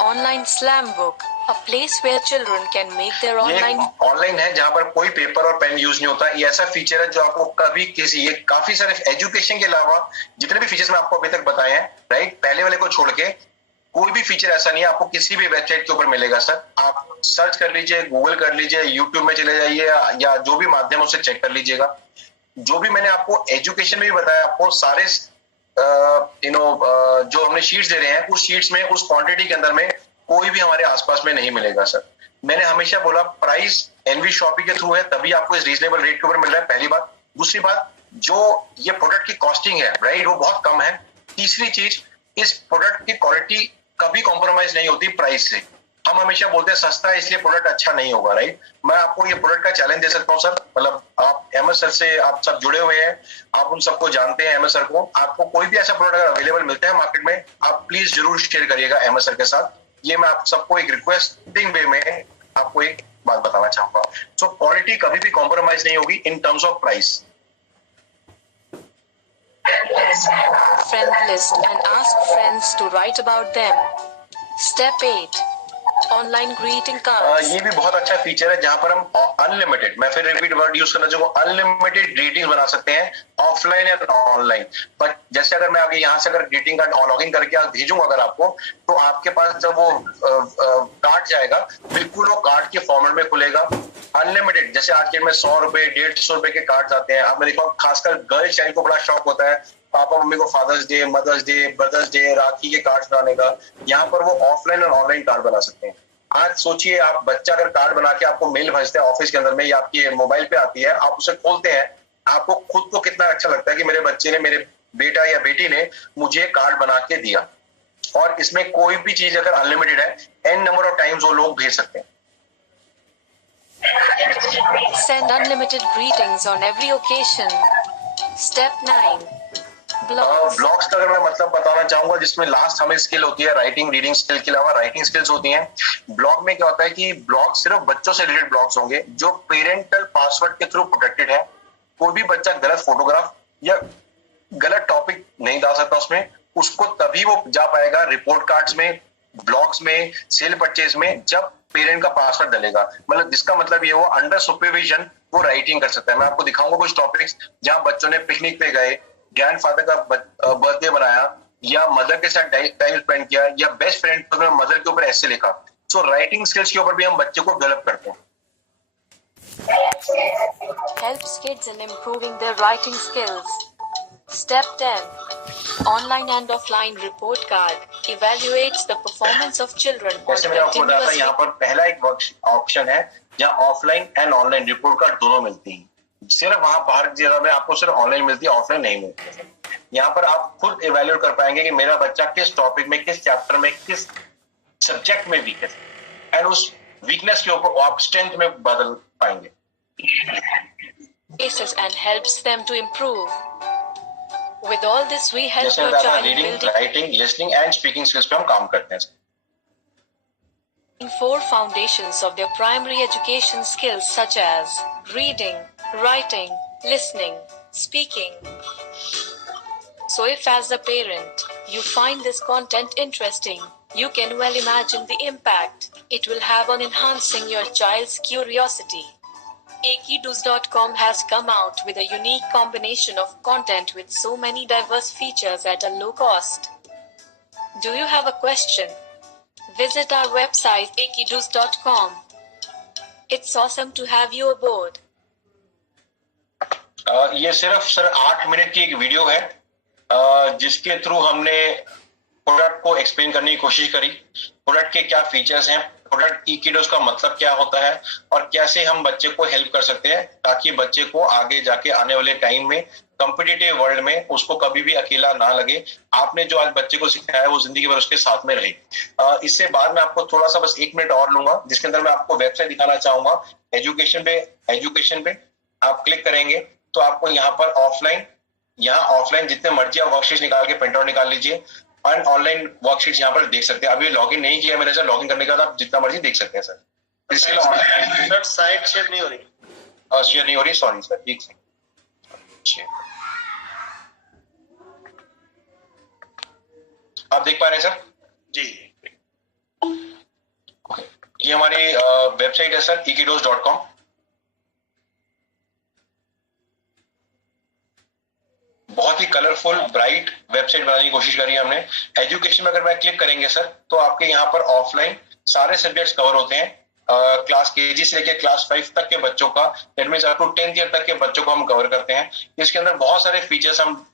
Online slam book. A place where children can make their online. Online है जहां पर कोई पेपर और पेन यूज नहीं होता। ये ऐसा फीचर है जो आपको कभी किसी, ये काफी सारे एजुकेशन के अलावा जितने भी फीचर्स मैं आपको अभी तक बताए हैं, राइट, पहले वाले को छोड़ के कोई भी फीचर ऐसा नहीं है आपको किसी भी वेबसाइट के ऊपर मिलेगा सर। आप सर्च कर लीजिए, गूगल कर लीजिए, यूट्यूब में चले जाइए, या जो भी माध्यम उससे चेक कर लीजिएगा। जो भी मैंने आपको एजुकेशन में भी बताया, आपको सारे जो हमने शीट्स दे रहे हैं, उस शीट्स में, उस क्वांटिटी के अंदर में कोई भी हमारे आसपास में नहीं मिलेगा सर। मैंने हमेशा बोला प्राइस एनवी शॉपिंग के थ्रू है, तभी आपको इस रीजनेबल रेट के ऊपर मिल रहा है, पहली बात। दूसरी बात, जो ये प्रोडक्ट की कॉस्टिंग है, राइट, वो बहुत कम है। तीसरी चीज, इस प्रोडक्ट की क्वालिटी कभी कॉम्प्रोमाइज नहीं होती प्राइस से। हम हमेशा बोलते हैं सस्ता है इसलिए प्रोडक्ट अच्छा नहीं होगा, राइट। मैं आपको ये प्रोडक्ट का चैलेंज दे सकता हूँ सर, मतलब आप अहमद सर से आप सब जुड़े हुए हैं, आप उन सबको जानते हैं, अहमद सर को। आपको कोई भी ऐसा प्रोडक्ट अगर अवेलेबल मिलता है मार्केट में, आप प्लीज जरूर शेयर करिएगा अहमद सर के साथ। ये मैं आप सबको एक रिक्वेस्टिंग वे में आपको एक बात बताना चाहूंगा। सो क्वालिटी कभी भी कॉम्प्रोमाइज नहीं होगी in terms of price. Friend list and ask friends to write about them. Step 8. Online greeting cards. ये भी बहुत अच्छा फीचर है जहां पर हम अनलिमिटेड, मैं फिर रिपीट वर्ड यूज करना चाहूंगा, अनलिमिटेड ग्रीटिंग्स बना सकते हैं ऑफलाइन एंड ऑनलाइन। बट जैसे अगर मैं अभी यहाँ से अगर ग्रीटिंग कार्ड लॉगिन करके भेजूंगा अगर आपको, तो आपके पास जब वो कार्ड जाएगा, बिल्कुल वो कार्ड के फॉर्मेट में खुलेगा, अनलिमिटेड। जैसे आज के में 100 रुपए, 150 रुपए के कार्ड आते हैं। आपने देखा खासकर गर्ल चाइल्ड को बड़ा शौक होता है पापा मम्मी को father's day, mother's day, brother's day, Rakhi के कार्ड बनाने का। यहाँ पर वो ऑफलाइन और ऑनलाइन कार्ड बना सकते हैं। आज सोचिए, आप बच्चा अगर कार्ड बना के आपको मेल भेजते हैं ऑफिस के अंदर में, या आपके मोबाइल पे आती है, आप उसे खोलते हैं, आपको खुद को कितना अच्छा लगता है कि मेरे बच्चे ने, मेरे बेटा या बेटी ने मुझे कार्ड बना के दिया। और इसमें कोई भी चीज अगर अनलिमिटेड है, एन नंबर ऑफ टाइम्स वो लोग भेज सकते हैं। Send unlimited greetings on every occasion. Step 9. Blogs. Blogs का अगर मैं मतलब बताना चाहूंगा, जिसमें लास्ट हमें स्किल होती है राइटिंग, रीडिंग स्किल के अलावा राइटिंग स्किल्स होती हैं। ब्लॉग में क्या होता है कि ब्लॉग सिर्फ बच्चों से रिलेटेड ब्लॉग्स होंगे जो पेरेंटल पासवर्ड के थ्रू प्रोटेक्टेड है। कोई भी बच्चा गलत फोटोग्राफ या गलत टॉपिक नहीं डाल सकता उसमें। उसको तभी वो जा पाएगा रिपोर्ट कार्ड्स में, ब्लॉग्स में, सेल परचेज में, जब पेरेंट का पासवर्ड डलेगा। मतलब जिसका मतलब ये, वो अंडर सुपरविजन वो राइटिंग कर सकता है। मैं आपको दिखाऊंगा कुछ टॉपिक्स जहां बच्चों ने पिकनिक पे गए, ग्रैंडफादर का बर्थडे बनाया, या मदर के साथ टाइम स्पेंड किया, या बेस्ट फ्रेंड पर मदर के ऊपर ऐसे लिखा। सो राइटिंग स्किल्स के ऊपर भी हम बच्चे को डेवलप करते हैं। Helps kids in improving their writing skills. Step 10. Online and offline report card. Evaluates the performance of children on जैसे मैंने आपको बताया था, यहाँ पर पहला एक ऑप्शन है जहाँ offline and online report card दोनों मिलती है। सिर्फ वहां बाहर की जगह में आपको सिर्फ ऑनलाइन मिलती है, ऑफलाइन नहीं मिलती। यहाँ पर आप खुद इवेल्युएट कर पाएंगे कि मेरा बच्चा किस टॉपिक में, किस चैप्टर में, किस सब्जेक्ट में वीक है, एंड उस वीकनेस के ऊपर आप स्ट्रेंथ में बदल पाएंगे। And helps them to improve. With all this, we help जैसे your child reading, building writing, listening and speaking skills पे हम काम करते हैं। 4 foundations of their primary education skills such as reading, writing, listening, speaking. So if as a parent, you find this content interesting, you can well imagine the impact it will have on enhancing your child's curiosity. Ekidoos.com has come out with a unique combination of content with so many diverse features at a low cost. Do you have a question? Visit our website ekidoos.com. It's awesome to have you aboard. ये सिर्फ sir 8 minute की एक video है जिसके through हमने product को explain करने की कोशिश करी, प्रोडक्ट के क्या फीचर्स हैं, प्रोडक्ट इक्विडोस का मतलब क्या होता है और कैसे हम बच्चे को हेल्प कर सकते हैं ताकि बच्चे को आगे जाके आने वाले टाइम में कॉम्पिटिटिव वर्ल्ड में उसको कभी भी अकेला ना लगे। आपने जो आज बच्चे को सिखाया है वो जिंदगी भर उसके साथ में रहे। इससे बाद में आपको थोड़ा सा बस 1 मिनट और लूंगा जिसके अंदर मैं आपको वेबसाइट दिखाना चाहूंगा। एजुकेशन पे आप क्लिक करेंगे तो आपको यहाँ पर ऑफलाइन जितने मर्जी आप वर्कशीट निकाल के प्रिंट आउट निकाल लीजिए और ऑनलाइन वर्कशीट यहाँ पर देख सकते हैं। अभी लॉगिन नहीं किया मैंने सर, लॉगिन करने के बाद आप जितना मर्जी देख सकते हैं सर। इसके लिए ऑनलाइन साइट शेयर नहीं हो रही, शेयर नहीं हो रही, सॉरी सर, ठीक है। आप देख पा रहे हैं सर जी? ये हमारी वेबसाइट है सर ekidos.com। बहुत ही कलरफुल ब्राइट वेबसाइट बनाने की कोशिश करी है हमने। एजुकेशन में अगर मैं क्लिक करेंगे सर तो आपके यहाँ पर ऑफलाइन सारे सब्जेक्ट्स कवर होते हैं। क्लास केजी से लेकर क्लास 5 तक के बच्चों का, that means up to 10th year तक के बच्चों को हम कवर करते हैं। इसके अंदर बहुत सारे फीचर्स हम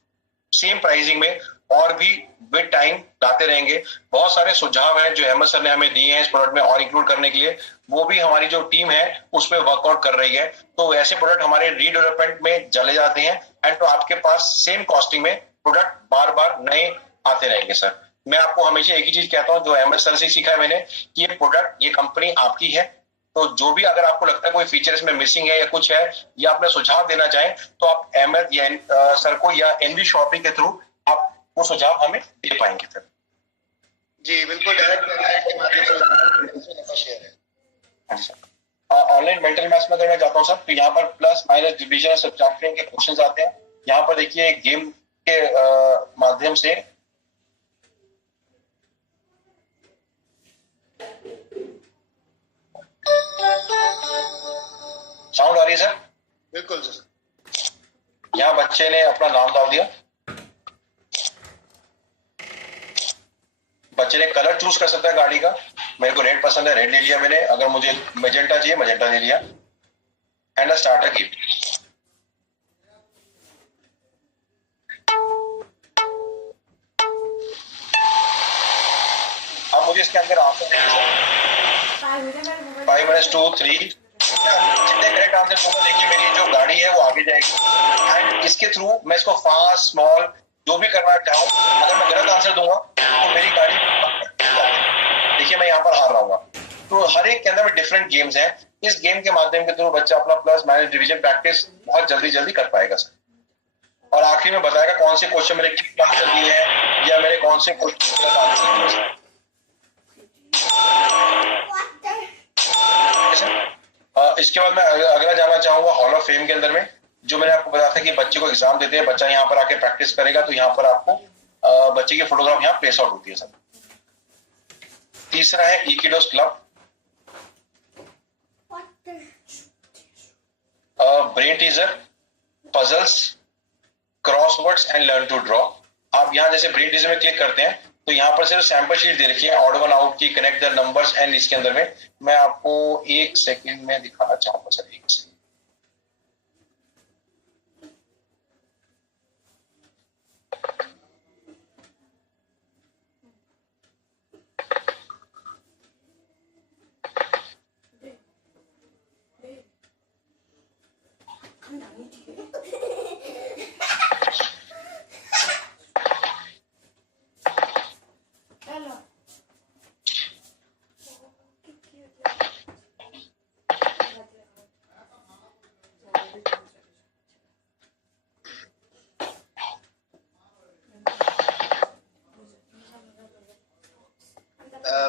सेम प्राइसिंग में और भी विद टाइम लाते रहेंगे। बहुत सारे सुझाव हैं जो अहमद सर ने हमें दिए हैं इस प्रोडक्ट में और इंक्लूड करने के लिए, वो भी हमारी जो टीम है उस पर वर्कआउट कर रही है। तो ऐसे प्रोडक्ट हमारे रीडेवलपमेंट में चले जाते हैं एंड तो आपके पास सेम कॉस्टिंग में प्रोडक्ट बार बार नए आते रहेंगे सर। मैं आपको हमेशा एक ही चीज कहता हूं जो अहमद सर से सीखा है मैंने कि ये प्रोडक्ट, ये कंपनी आपकी है। तो जो भी अगर आपको लगता है कोई फीचर इसमें मिसिंग है या कुछ है या आपने सुझाव देना चाहें तो आप अहमद या सर को या एनवी शॉपिंग के थ्रू आप वो सुझाव हमें दे पाएंगे सर। जी बिल्कुल, डायरेक्ट के माध्यम से शेयर है। ऑनलाइन मेंटल मैथ्स में अगर मैं जाता हूँ सर तो यहाँ पर प्लस माइनस डिवीजन सब्ट्रैक्शन के क्वेश्चंस आते हैं। यहाँ पर देखिए गेम के माध्यम से साउंड आ रही है सर? बिल्कुल सर। यहाँ बच्चे ने अपना नाम डाल दिया, बच्चे ने कलर चूज कर सकता है गाड़ी का। मेरे को रेड पसंद है, रेड ले लिया मैंने। अगर मुझे मैजेंटा चाहिए, मैजेंटा ले लिया एंड स्टार्ट अ गेम। अब मुझे इसके अंदर आंसर देखिए 5 minus 2 3 जितने करेक्ट आंसर होगा देखिए मेरी जो गाड़ी है वो आगे जाएगी एंड इसके थ्रू मैं इसको फास्ट स्मॉल जो भी करना चाहूँ, अगर मैं गलत आंसर दूंगा तो मेरी गाड़ी देखिए मैं यहाँ पर हार रहा हूँ। तो हर एक के अंदर में डिफरेंट गेम्स हैं। इस गेम के माध्यम के थ्रू बच्चा अपना प्लस माइनस डिवीजन प्रैक्टिस बहुत जल्दी कर पाएगा सर। और आखिरी में बताएगा कौन से क्वेश्चन मेरे ठीक आंसर दिए हैं या मेरे कौन से क्वेश्चन गलत आंसर दिए हैं। इसके बाद मैं अगला जाना चाहूंगा हॉल ऑफ फेम के अंदर में, जो मैंने आपको बताया था कि बच्चे को एग्जाम देते हैं, बच्चा यहाँ पर आके प्रैक्टिस करेगा तो यहाँ पर आपको बच्चे की फोटोग्राफ यहाँ प्लेस आउट होती है सर। तीसरा है इक्विडोस club, brain teaser, puzzles, crosswords and learn to draw. आप यहाँ जैसे ब्रेन टीजर में क्लिक करते हैं तो यहाँ पर सिर्फ सैंपल शीट दे रखी है ऑड वन आउट की, कनेक्ट द नंबर्स एंड इसके अंदर में मैं आपको 1 सेकंड में दिखाना चाहूंगा सर। 1 सेकंड।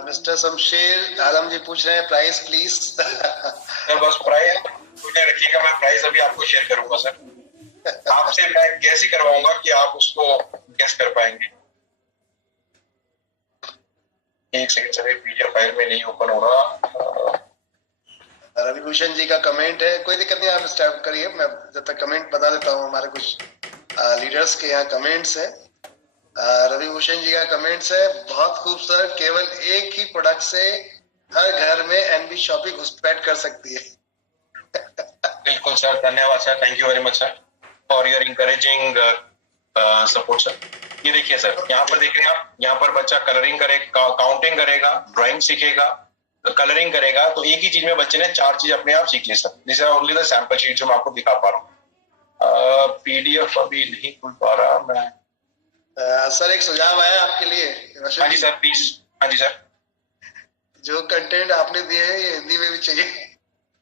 मिस्टर शमशेर आलम जी पूछ रहे हैं प्राइस प्लीज। सर बस प्राइस मुझे रखिएगा, मैं प्राइस अभी आपको शेयर करूंगा सर। आपसे मैं गैस ही करवाऊंगा कि आप उसको गैस कर पाएंगे। 1 सेकंड सर, पीडीएफ फाइल में नहीं ओपन हो रहा। रविभूषण जी का कमेंट है, कोई दिक्कत नहीं, आप स्टार्ट करिए, मैं जब तक कमेंट बता देता हूँ। हमारे कुछ लीडर्स के यहाँ कमेंट्स है। रविभूषण जी का कमेंट्स है, बहुत खूबसूरत, केवल एक ही प्रोडक्ट से हर घर में एनबी शॉपिंग घुसपैठ कर सकती है। बिल्कुल सर, धन्यवाद sir, thank you very much sir. For your encouraging support sir. ये देखिए सर, यहाँ पर देख रहे हैं आप, यहाँ पर बच्चा कलरिंग करेगा, काउंटिंग करेगा, ड्राइंग सीखेगा, कलरिंग करेगा, तो एक ही चीज में बच्चे ने 4 चीज अपने आप सीख ली sir. This is only the sample sheet जो मैं आपको दिखा पा रहा हूँ। पीडीएफ अभी नहीं खुल पा रहा मैं। सर एक सुझाव है आपके लिए। हाँ जी सर प्लीज। हाँ जी सर। जो कंटेंट आपने दिए हैं ये हिंदी में भी चाहिए।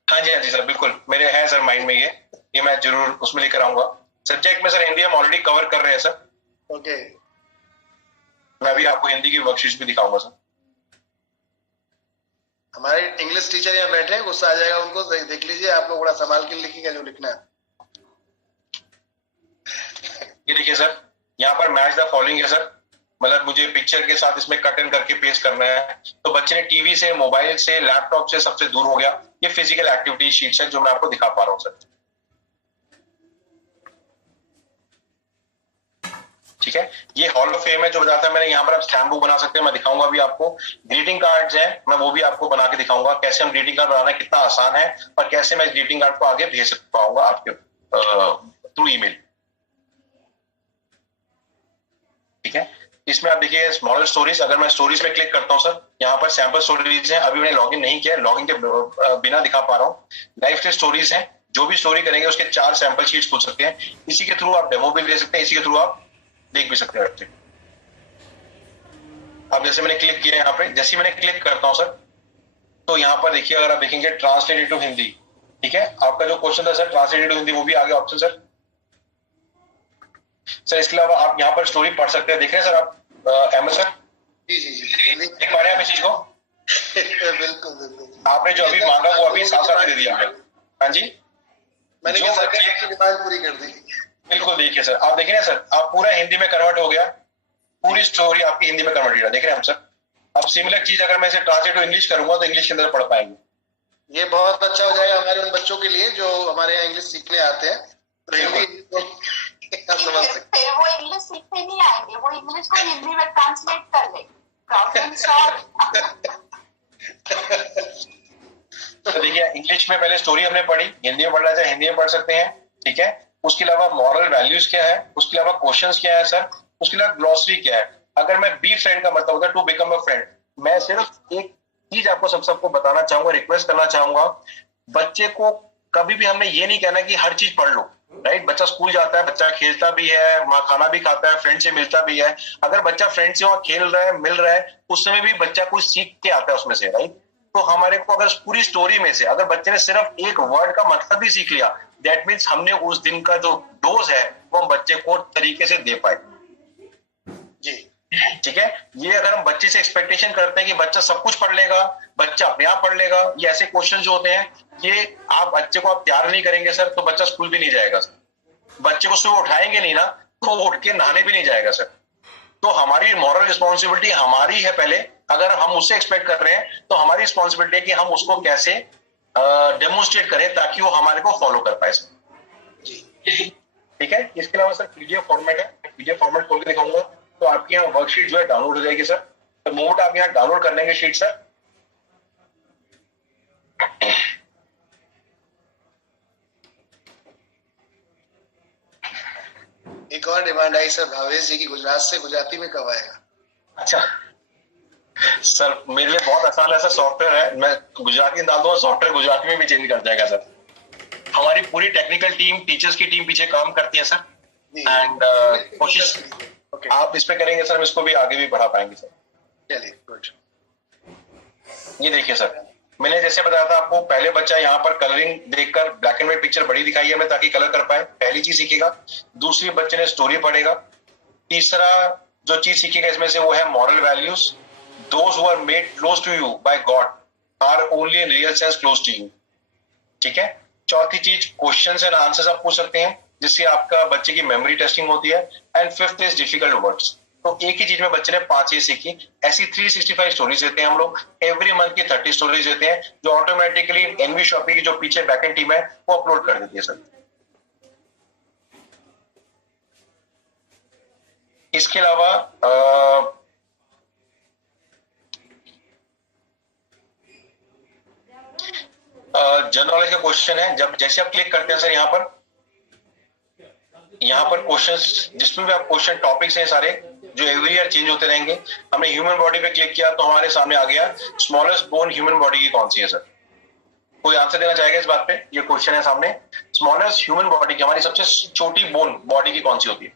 हाँ जी सर, बिल्कुल मेरे है सर माइंड में ये मैं जरूर उसमें लेकर आऊंगा। सब्जेक्ट में सर हिंदी हम ऑलरेडी कवर कर रहे हैं सर। ओके। मैं भी आपको हिंदी की वर्कशीट भी दिखाऊंगा सर। हमारे इंग्लिश टीचर यहाँ बैठे हैं, गुस्सा आ जाएगा उनको, देख लीजिए आप लोग बड़ा संभाल के लिखिएगा जो लिखना है। ये देखिए सर, यहाँ पर मैच द फॉलोइंग है सर, मतलब मुझे पिक्चर के साथ इसमें कट इन करके पेस्ट करना है। तो बच्चे ने टीवी से, मोबाइल से, लैपटॉप से सबसे दूर हो गया। ये फिजिकल एक्टिविटी शीट्स है जो मैं आपको दिखा पा रहा हूँ सर। ठीक है, ये हॉल ऑफ फेम है जो बताता है मैंने। यहाँ पर आप स्टैम्प बुक बना सकते हैं, मैं दिखाऊंगा अभी आपको। ग्रीटिंग कार्ड्स हैं, मैं वो भी आपको बना के दिखाऊंगा कैसे हम ग्रीटिंग कार्ड बनाना कितना आसान है और कैसे मैं ग्रीटिंग कार्ड को आगे भेज पाऊंगा आपके थ्रू ईमेल। ठीक है, इसमें आप देखिए स्मॉल स्टोरीज। अगर मैं स्टोरीज में क्लिक करता हूँ सर, यहाँ पर सैंपल स्टोरीज हैं, अभी मैंने लॉगिन नहीं किया, लॉगिन के बिना दिखा पा रहा हूँ। लाइफ के स्टोरीज हैं, जो भी स्टोरी करेंगे उसके 4 सैंपल शीट्स खुल सकते हैं। इसी के थ्रू आप डेमो भी ले सकते हैं, इसी के थ्रू आप देख भी सकते हैं। अब जैसे मैंने क्लिक किया यहाँ पे, जैसे मैंने क्लिक करता हूँ सर, तो यहाँ पर देखिए अगर आप देखेंगे ट्रांसलेटेड टू हिंदी। ठीक है, आपका जो क्वेश्चन था सर ट्रांसलेटेड टू हिंदी, वो भी आ गया ऑप्शन सर। सर इसके अलावा आप यहाँ पर स्टोरी पढ़ सकते हैं, देख रहे हैं सर आप अहमद सर? जी जी जी, देख पा रहे हैं आप इस चीज को? बिल्कुल बिल्कुल। आपने जो अभी मांगा वो अभी साथ साथ दे दिया आपने। हाँ जी, मैंने जो क्या सरकार की डिमांड पूरी कर दी। बिल्कुल देखिए सर, आप देखिए ना सर, आप पूरा हिंदी में कन्वर्ट हो गया, पूरी स्टोरी आपकी हिंदी में कन्वर्ट हो, देख रहे हैं हम सर। अब सिमिलर चीज अगर मैं इसे ट्रांसलेट टू इंग्लिश करूंगा तो इंग्लिश के अंदर पढ़ पाएंगे। ये बहुत अच्छा हो जाएगा हमारे उन बच्चों के लिए जो हमारे यहाँ इंग्लिश सीखने आते हैं। फिर वो इंग्लिश सीखने नहीं आएंगे, वो इंग्लिश को हिंदी में ट्रांसलेट कर ले। Problem solve. तो देखिए इंग्लिश में पहले स्टोरी हमने पढ़ी, हिंदी में पढ़ना चाहे हिंदी में पढ़ सकते हैं। ठीक है, उसके अलावा मॉरल वैल्यूज क्या है, उसके अलावा क्वेश्चंस क्या है सर, उसके अलावा ग्लॉसरी क्या है। अगर मैं बी फ्रेंड का मतलब होता है टू बिकम अ फ्रेंड, मैं सिर्फ एक चीज आपको सबको बताना चाहूंगा, रिक्वेस्ट करना चाहूंगा, बच्चे को कभी भी हमने ये नहीं कहना कि हर चीज पढ़ लो। राइट, बच्चा स्कूल जाता है, बच्चा खेलता भी है, वहां खाना भी खाता है, फ्रेंड से मिलता भी है। अगर बच्चा फ्रेंड से वहां खेल रहा है, मिल रहा है, उस समय भी बच्चा कुछ सीख के आता है उसमें से। राइट, तो हमारे को अगर पूरी स्टोरी में से अगर बच्चे ने सिर्फ एक वर्ड का मतलब भी सीख लिया, दैट मीन्स हमने उस दिन का जो डोज है वो हम बच्चे को तरीके से दे पाए। जी ठीक है, ये अगर हम बच्चे से एक्सपेक्टेशन करते हैं कि बच्चा सब कुछ पढ़ लेगा, बच्चा अपने आप पढ़ लेगा, ये ऐसे क्वेश्चन जो होते हैं, ये आप बच्चे को आप तैयार नहीं करेंगे सर, तो बच्चा स्कूल भी नहीं जाएगा सर। बच्चे को सुबह उठाएंगे नहीं ना, तो उठ के नहाने भी नहीं जाएगा सर। तो हमारी मॉरल रिस्पॉन्सिबिलिटी हमारी है पहले। अगर हम उससे एक्सपेक्ट कर रहे हैं तो हमारी रिस्पॉन्सिबिलिटी है कि हम उसको कैसे डेमोन्स्ट्रेट करें ताकि वो हमारे को फॉलो कर पाए सर। ठीक है, इसके अलावा सर पीडीएफ फॉर्मेट है, पीडीएफ फॉर्मेट खोल के दिखाऊंगा, तो आपकी यहाँ वर्कशीट जो है डाउनलोड हो जाएगी सर। तो मोमेंट आप यहाँ डाउनलोड कर लेंगे शीट सर, एक और डिमांड आई सर भावेश जी की, गुजरात से, गुजराती में कब आएगा? अच्छा सर, मेरे लिए बहुत आसान है सर, सॉफ्टवेयर है, मैं गुजराती में डाल दूंगा, सॉफ्टवेयर गुजराती में भी चेंज कर जाएगा सर। हमारी पूरी टेक्निकल टीम, टीचर्स की टीम पीछे काम करती है सर, एंड कोशिश आप इस पे करेंगे सर, हम इसको भी आगे भी बढ़ा पाएंगे सर। चलिए गुड। ये देखिए सर, मैंने जैसे बताया था आपको, पहले बच्चा यहाँ पर कलरिंग देखकर ब्लैक एंड व्हाइट पिक्चर बड़ी दिखाई है मैं ताकि कलर कर पाए, पहली चीज सीखेगा। दूसरी बच्चे ने स्टोरी पढ़ेगा। तीसरा जो चीज सीखेगा इसमें से वो है moral values. Those who are made close to you by god are only in real sense close to you. ठीक है, चौथी चीज क्वेश्चंस एंड आंसर्स आप पूछ सकते हैं जिससे आपका बच्चे की मेमोरी टेस्टिंग होती है। And fifth is difficult words. तो एक ही चीज में बच्चे ने 5 चीज सीखी। ऐसी 365 स्टोरीज देते हैं हम लोग, एवरी मंथ की 30 स्टोरीज देते हैं जो ऑटोमेटिकली एनवी शॉपी की जो पीछे बैकएंड टीम है वो अपलोड कर देती है सर। इसके अलावा जनरल नॉलेज का क्वेश्चन है, जब जैसे आप क्लिक करते हैं सर यहाँ पर, यहाँ पर क्वेश्चंस, जिसमें भी आप क्वेश्चन टॉपिक्स हैं सारे जो एवरी ईयर चेंज होते रहेंगे। हमने ह्यूमन बॉडी पे क्लिक किया तो हमारे सामने आ गया स्मॉलेस्ट बोन ह्यूमन बॉडी की कौन सी है सर? कोई आंसर देना चाहेगा इस बात पे? ये क्वेश्चन है सामने, स्मॉलेस्ट ह्यूमन बॉडी की, हमारी सबसे छोटी बोन बॉडी की कौन सी होती है?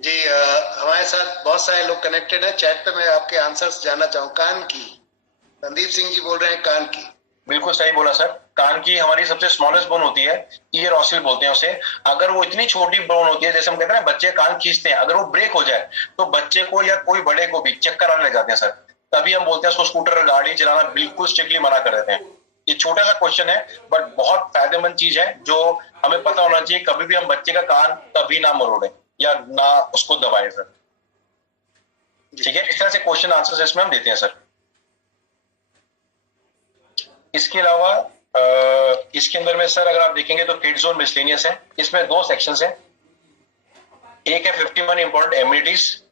जी हमारे साथ बहुत सारे लोग कनेक्टेड हैं चैट पे। मैं आपके आंसर्स जानना चाहूँ। कान की, संदीप सिंह जी बोल रहे हैं कान की। बिल्कुल सही बोला सर। कान की हमारी सबसे स्मॉलेस्ट बोन होती है, ईयर ऑसिल बोलते हैं उसे। अगर वो इतनी छोटी बोन होती है, जैसे हम कहते हैं ना बच्चे कान खींचते हैं, अगर वो ब्रेक हो जाए तो बच्चे को या कोई बड़े को भी चक्कर आने लग जाते हैं सर। तभी हम बोलते हैं उसको स्कूटर गाड़ी चलाना बिल्कुल स्ट्रिक्टली मना कर देते हैं। ये छोटा सा क्वेश्चन है बट बहुत फायदेमंद चीज है जो हमें पता होना चाहिए। कभी भी हम बच्चे का कान कभी ना मरोड़े या ना उसको दबाएं सर। ठीक है, इस तरह से क्वेश्चन आंसर इसमें हम देते हैं सर। इसके अलावा इसके अंदर में सर अगर आप देखेंगे तो किड जोन मिसलेनियस है। इसमें 2 सेक्शंस हैं। एक है 51 इंपॉर्टेंट एमिनिटीज,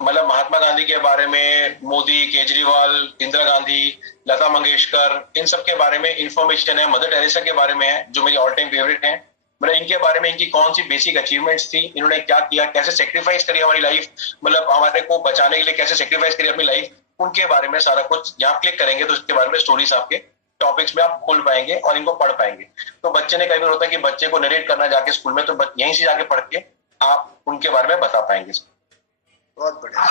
मतलब महात्मा गांधी के बारे में, मोदी, केजरीवाल, इंदिरा गांधी, लता मंगेशकर, इन सब के बारे में इंफॉर्मेशन है। मदर टेरेसा के बारे में है जो मेरी ऑल टाइम फेवरेट है। मतलब इनके बारे में, इनकी कौन सी बेसिक अचीवमेंट्स थी, इन्होंने क्या किया, कैसे सेक्रीफाइस करी हमारी लाइफ, मतलब हमारे को बचाने के लिए कैसे सेक्रीफाइस करी अपनी लाइफ, उनके बारे में सारा कुछ। यहाँ क्लिक करेंगे तो इसके बारे में स्टोरीज आपके टॉपिक्स में आप खोल पाएंगे और इनको पढ़ पाएंगे। तो बच्चे ने कई बार होता है कि बच्चे को नरेट करना जाके स्कूल में, तो यहीं से जाके पढ़ के आप उनके बारे में बता पाएंगे। बहुत बढ़िया।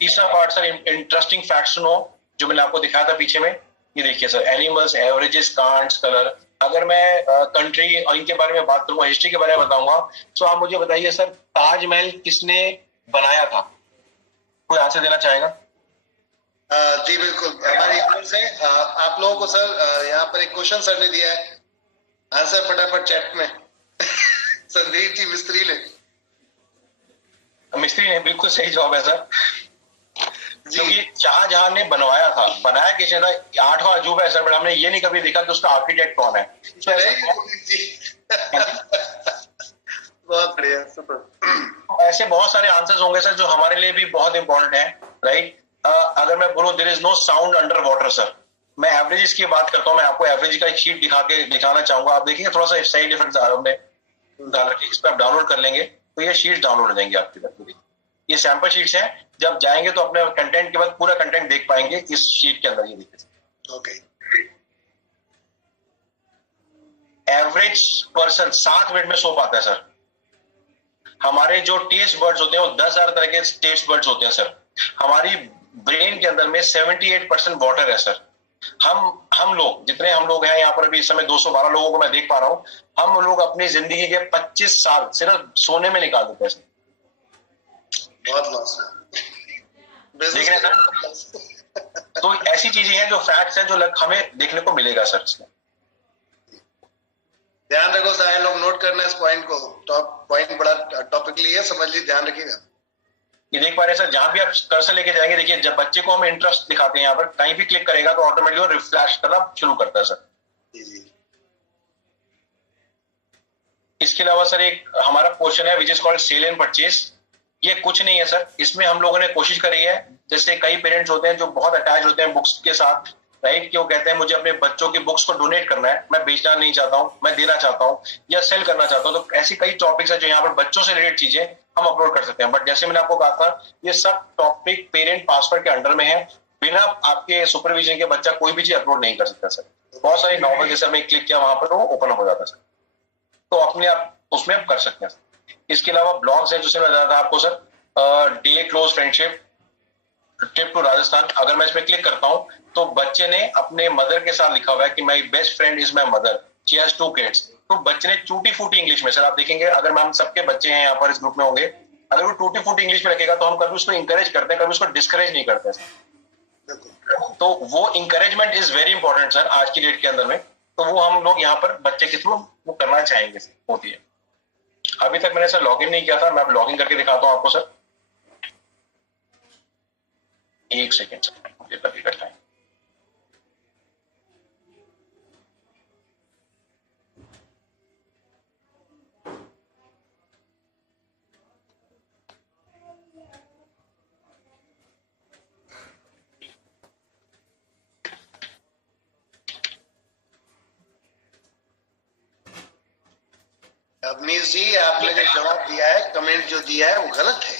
तीसरा पार्ट सर इंटरेस्टिंग फैक्ट सुनो जो मैंने आपको दिखाया था पीछे में। ये देखिए सर, एनिमल्स, एवरेजेस, कांट्स, कलर। अगर मैं कंट्री और इनके बारे में बात करूंगा, हिस्ट्री के बारे में बताऊंगा, तो आप मुझे बताइए सर, ताजमहल किसने बनाया था? कोई आंसर देना चाहेगा? जी बिल्कुल, हमारी ओर से आप लोगों को सर यहाँ पर एक क्वेश्चन सर ने दिया है, आंसर फटाफट चैट में। संदीप जी मिस्त्री ने बिल्कुल सही जवाब है सर। क्योंकि शाहजहां ने बनवाया था। बनाया किसने था? 8वां अजूबा है सर, बट हमने ये नहीं कभी देखा कि उसका आर्किटेक्ट कौन है। बहुत बढ़िया, सुपर। ऐसे बहुत सारे आंसर्स होंगे सर जो हमारे लिए भी बहुत इंपॉर्टेंट है, राइट? अगर मैं बोलूं there is no sound under water sir, मैं एवरेजेस की बात करता हूं। मैं आपको एवरेज का एक शीट दिखाना चाहूंगा। आप देखिए थोड़ा सा सही डिफरेंस हमने डाल रखी, इस पर आप डाउनलोड कर लेंगे तो ये शीट डाउनलोड हो जाएंगे आपकी तरफ। ये सैंपल शीट्स हैं, जब जाएंगे तो अपने कंटेंट के बाद पूरा कंटेंट देख पाएंगे इस शीट के अंदर। ये देखिए, ओके। एवरेज पर्सन 7 मिनट में सो पाता है सर। हमारे जो टेस्ट बर्ड्स होते हैं वो 10,000 तरह के टेस्ट बर्ड्स होते हैं सर। हमारी ब्रेन के अंदर में 78% वाटर है सर। हम लोग जितने हम लोग हैं यहाँ पर अभी इस समय 212 लोगों को मैं देख पा रहा हूँ, हम लोग अपनी जिंदगी के 25 साल सिर्फ सोने में निकाल देते हैं सर। बहुत लॉस है। देख रहे हैं सर? तो ऐसी चीजें हैं जो फैक्ट्स हैं जो हमें देखने को मिलेगा सर इसमें। ध्यान रखो सारे लोग, नोट करना इस पॉइंट को। टॉप पॉइंट बड़ा टॉपिकली है, समझ लीजिए, ध्यान रखिएगा। ये देख पा रहे हैं सर, जहां भी आप कर्सर लेके जाएंगे, देखिए जब बच्चे को हम इंटरेस्ट दिखाते हैं यहाँ पर, कहीं भी क्लिक करेगा तो ऑटोमेटिकली वो रिफ्लैश करना शुरू करता है सर। जी। इसके अलावा सर एक हमारा क्वेश्चन है which is called sale and purchase. ये कुछ नहीं है सर, इसमें हम लोगों ने कोशिश करी है, जैसे कई पेरेंट्स होते हैं जो बहुत अटैच होते हैं बुक्स के साथ, राइट, कि वो कहते हैं मुझे अपने बच्चों की बुक्स को डोनेट करना है, मैं बेचना नहीं चाहता हूं, मैं देना चाहता हूं या सेल करना चाहता हूं। तो ऐसी कई टॉपिक्स है जो यहाँ पर बच्चों से रिलेटेड चीजें हम अपलोड कर सकते हैं। बट जैसे मैंने आपको कहा था, ये सब टॉपिक पेरेंट पासवर्ड के अंडर में है। बिना आपके सुपरविजन के बच्चा कोई भी चीज अपलोड नहीं कर सकता सर। बहुत सारी नॉवल जैसे हमने क्लिक किया वहां पर वो ओपन अप हो जाता है सर, तो अपने आप उसमें आप कर सकते हैं। इसके अलावा ब्लॉग्स है जिसमें मैं बताया था आपको sir, the close friendship, trip to Rajasthan. अगर मैं इसमें क्लिक करता हूं तो बच्चे ने अपने मदर के साथ लिखा हुआ है कि my best friend is my mother, she has 2 kids. तो बच्चे ने टूटी फूटी इंग्लिश में, सर आप देखेंगे अगर हम सबके बच्चे हैं यहाँ पर इस ग्रुप में होंगे, अगर वो टूटी फूटी इंग्लिश में रखेगा तो हम कभी उसको इंकरेज करते हैं, कभी उसको डिस्करेज नहीं करते हैं। तो वो encouragement is very important sir आज की डेट के अंदर में। तो वो हम लोग यहाँ पर बच्चे के थ्रू वो करना चाहेंगे सर, होती है। अभी तक मैंने सर लॉगिन नहीं किया था, मैं लॉगिन करके दिखाता हूँ आपको सर। एक सेकेंड सर, मुझे कभी करना है। रमेश जी, आपने जो जवाब दिया है, कमेंट जो दिया है वो गलत है।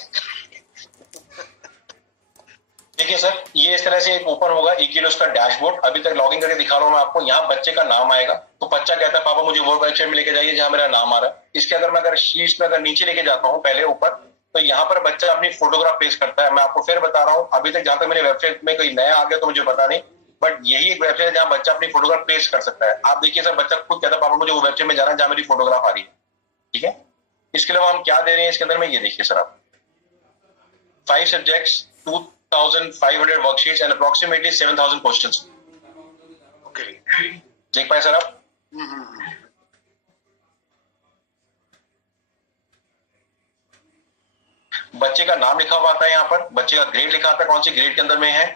देखिए सर, ये इस तरह से एक ओपन होगा इक्विडोस का डैशबोर्ड। अभी तक लॉगिन करके दिखा रहा हूं मैं आपको। यहाँ बच्चे का नाम आएगा, तो बच्चा कहता है पापा मुझे वो वेबसाइट में लेके जाइए जहां मेरा नाम आ रहा है। इसके अगर मैं शीट्स में नीचे लेके जाता हूँ पहले ऊपर, तो यहाँ पर बच्चा अपनी फोटोग्राफ पेश करता है। मैं आपको फिर बता रहा हूँ, अभी तक जहां तक मेरे वेबसाइट में कोई नया आ गया तो मुझे पता नहीं, बट यही एक वेबसाइट है जहां बच्चा अपनी फोटोग्राफ पेश कर सकता है। आप देखिए सर, बच्चा खुद कहता है पापा मुझे वो वेबसाइट में जाना है जहां मेरी फोटोग्राफ आ रही है। ठीक है, इसके अलावा हम क्या दे रहे हैं इसके अंदर में, ये देखिए सर आप, 5 subjects, 2500 worksheets and approximately 7000 questions. Okay, देख पाए सर आप? बच्चे का नाम लिखा हुआ आता है यहाँ पर, बच्चे का ग्रेड लिखा आता है, कौन सी ग्रेड के अंदर में है।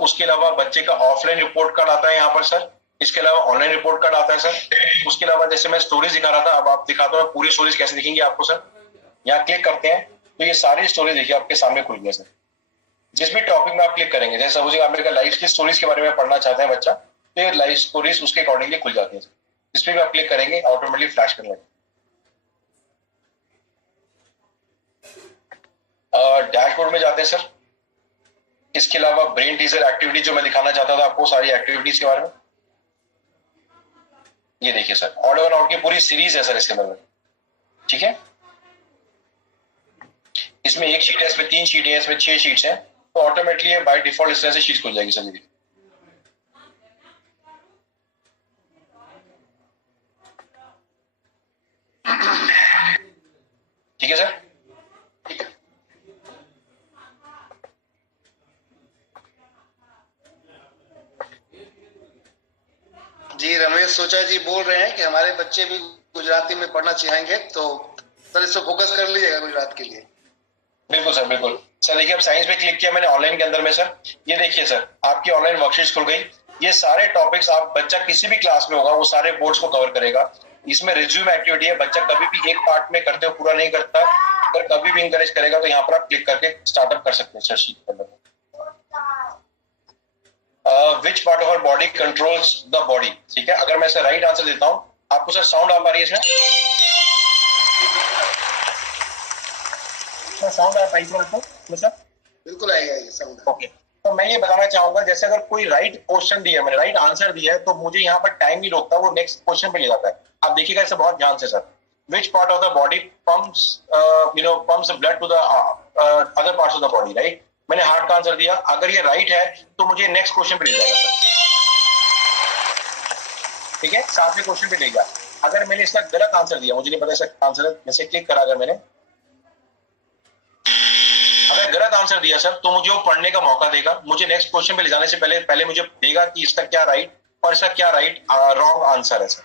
उसके अलावा बच्चे का ऑफलाइन रिपोर्ट कार्ड आता है यहाँ पर सर। इसके अलावा ऑनलाइन रिपोर्ट कार्ड आता है सर। उसके अलावा जैसे मैं स्टोरीज दिखा रहा था, अब आप दिखाता हूँ पूरी स्टोरीज कैसे दिखेंगी आपको सर। यहाँ क्लिक करते हैं तो ये सारी स्टोरीज देखिए आपके सामने खुल गया सर। जिस भी टॉपिक में आप क्लिक करेंगे, जैसे सपोज आप मेरे लाइफ की स्टोरीज के बारे में पढ़ना चाहते हैं बच्चा, तो ये लाइफ स्टोरीज उसके अकॉर्डिंगली खुल जाती है। जिस पे भी आप क्लिक करेंगे ऑटोमेटिकली फ्लैश करने लगेगा। डैशबोर्ड में जाते हैं सर। इसके अलावा ब्रेन टीजर एक्टिविटी जो मैं दिखाना चाहता था आपको, सारी एक्टिविटीज के बारे में, ये देखिए सर, ऑड वन आउट की पूरी सीरीज है सर इसके अंदर में। ठीक है, इसमें एक शीट है, इसमें 3 शीट है, इसमें 6 शीट्स हैं, तो ऑटोमेटिकली बाय डिफॉल्ट इस तरह से शीट खुल जाएगी सर। ठीक है सर। जी रमेश सोचा जी बोल रहे हैं कि हमारे बच्चे भी गुजराती में पढ़ना चाहेंगे, तो सर इस पर फोकस कर लीजिएगा गुजरात के लिए। बिल्कुल सर, बिल्कुल सर। देखिए अब साइंस पे क्लिक किया मैंने ऑनलाइन के अंदर में सर, ये देखिए सर आपकी ऑनलाइन वर्कशीट खुल गई। ये सारे टॉपिक्स आप बच्चा किसी भी क्लास में होगा वो सारे बोर्ड्स को कवर करेगा। इसमें रिज्यूम एक्टिविटी है, बच्चा कभी भी एक पार्ट में करते हो पूरा नहीं करता, अगर कभी भी इंकरेज करेगा तो यहाँ पर आप क्लिक करके स्टार्टअप कर सकते हैं सर शीट के अंदर। Which part of our body controls the body. ठीक है, अगर मैं इसे राइट आंसर देता हूं, आपको सर साउंड आ पा रही है इसमें? साउंड आ पाई आपको सर? बिल्कुल आएगा ये साउंड। ओके, तो मैं ये बताना चाहूंगा, जैसे अगर कोई राइट क्वेश्चन दिया, मैंने राइट आंसर दिया है, तो मुझे यहाँ पर टाइम नहीं रोकता, वो नेक्स्ट क्वेश्चन पे ले जाता है। आप देखिएगा इसे बहुत ध्यान से sir. Which part of the body pumps pumps blood to the other parts of the body, right. मैंने हार्ट का आंसर दिया, अगर ये राइट है तो मुझे नेक्स्ट क्वेश्चन पे ले जाएगा सर। ठीक है, 7वें क्वेश्चन पे ले गया। अगर मैंने इसका गलत आंसर दिया, मुझे नहीं पता इसका आंसर है, मैं से क्लिक करा, अगर मैंने अगर गलत आंसर दिया सर, तो मुझे वो पढ़ने का मौका देगा। मुझे नेक्स्ट क्वेश्चन पे ले जाने से पहले मुझे देगा कि इसका क्या राइट और इसका क्या राइट रॉन्ग आंसर है सर,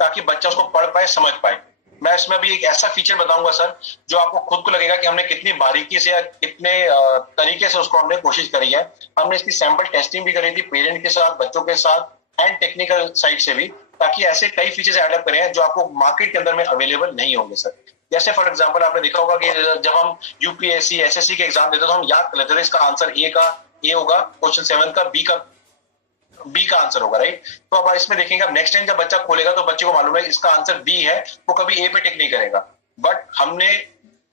ताकि बच्चा उसको पढ़ पाए, समझ पाए। मैं इसमें भी एक ऐसा फीचर बताऊंगा सर जो आपको खुद को लगेगा कि हमने कितनी बारीकी से या कितने तरीके से उसको हमने कोशिश करी है। हमने इसकी सैंपल टेस्टिंग भी करी थी पेरेंट के साथ, बच्चों के साथ एंड टेक्निकल साइड से भी, ताकि ऐसे कई फीचर्स एडअप करें जो आपको मार्केट के अंदर में अवेलेबल नहीं होंगे सर। जैसे फॉर एग्जांपल आपने देखा होगा कि जब हम यूपीएससी एसएससी के एग्जाम देते तो हम याद कर लेते थे इसका आंसर ए होगा, क्वेश्चन 7 का बी का आंसर होगा, राइट। तो अब इसमें देखेंगे, अब नेक्स्ट टाइम जब बच्चा खोलेगा तो बच्चे को मालूम है इसका आंसर बी है, वो कभी ए पे टिक नहीं करेगा। बट हमने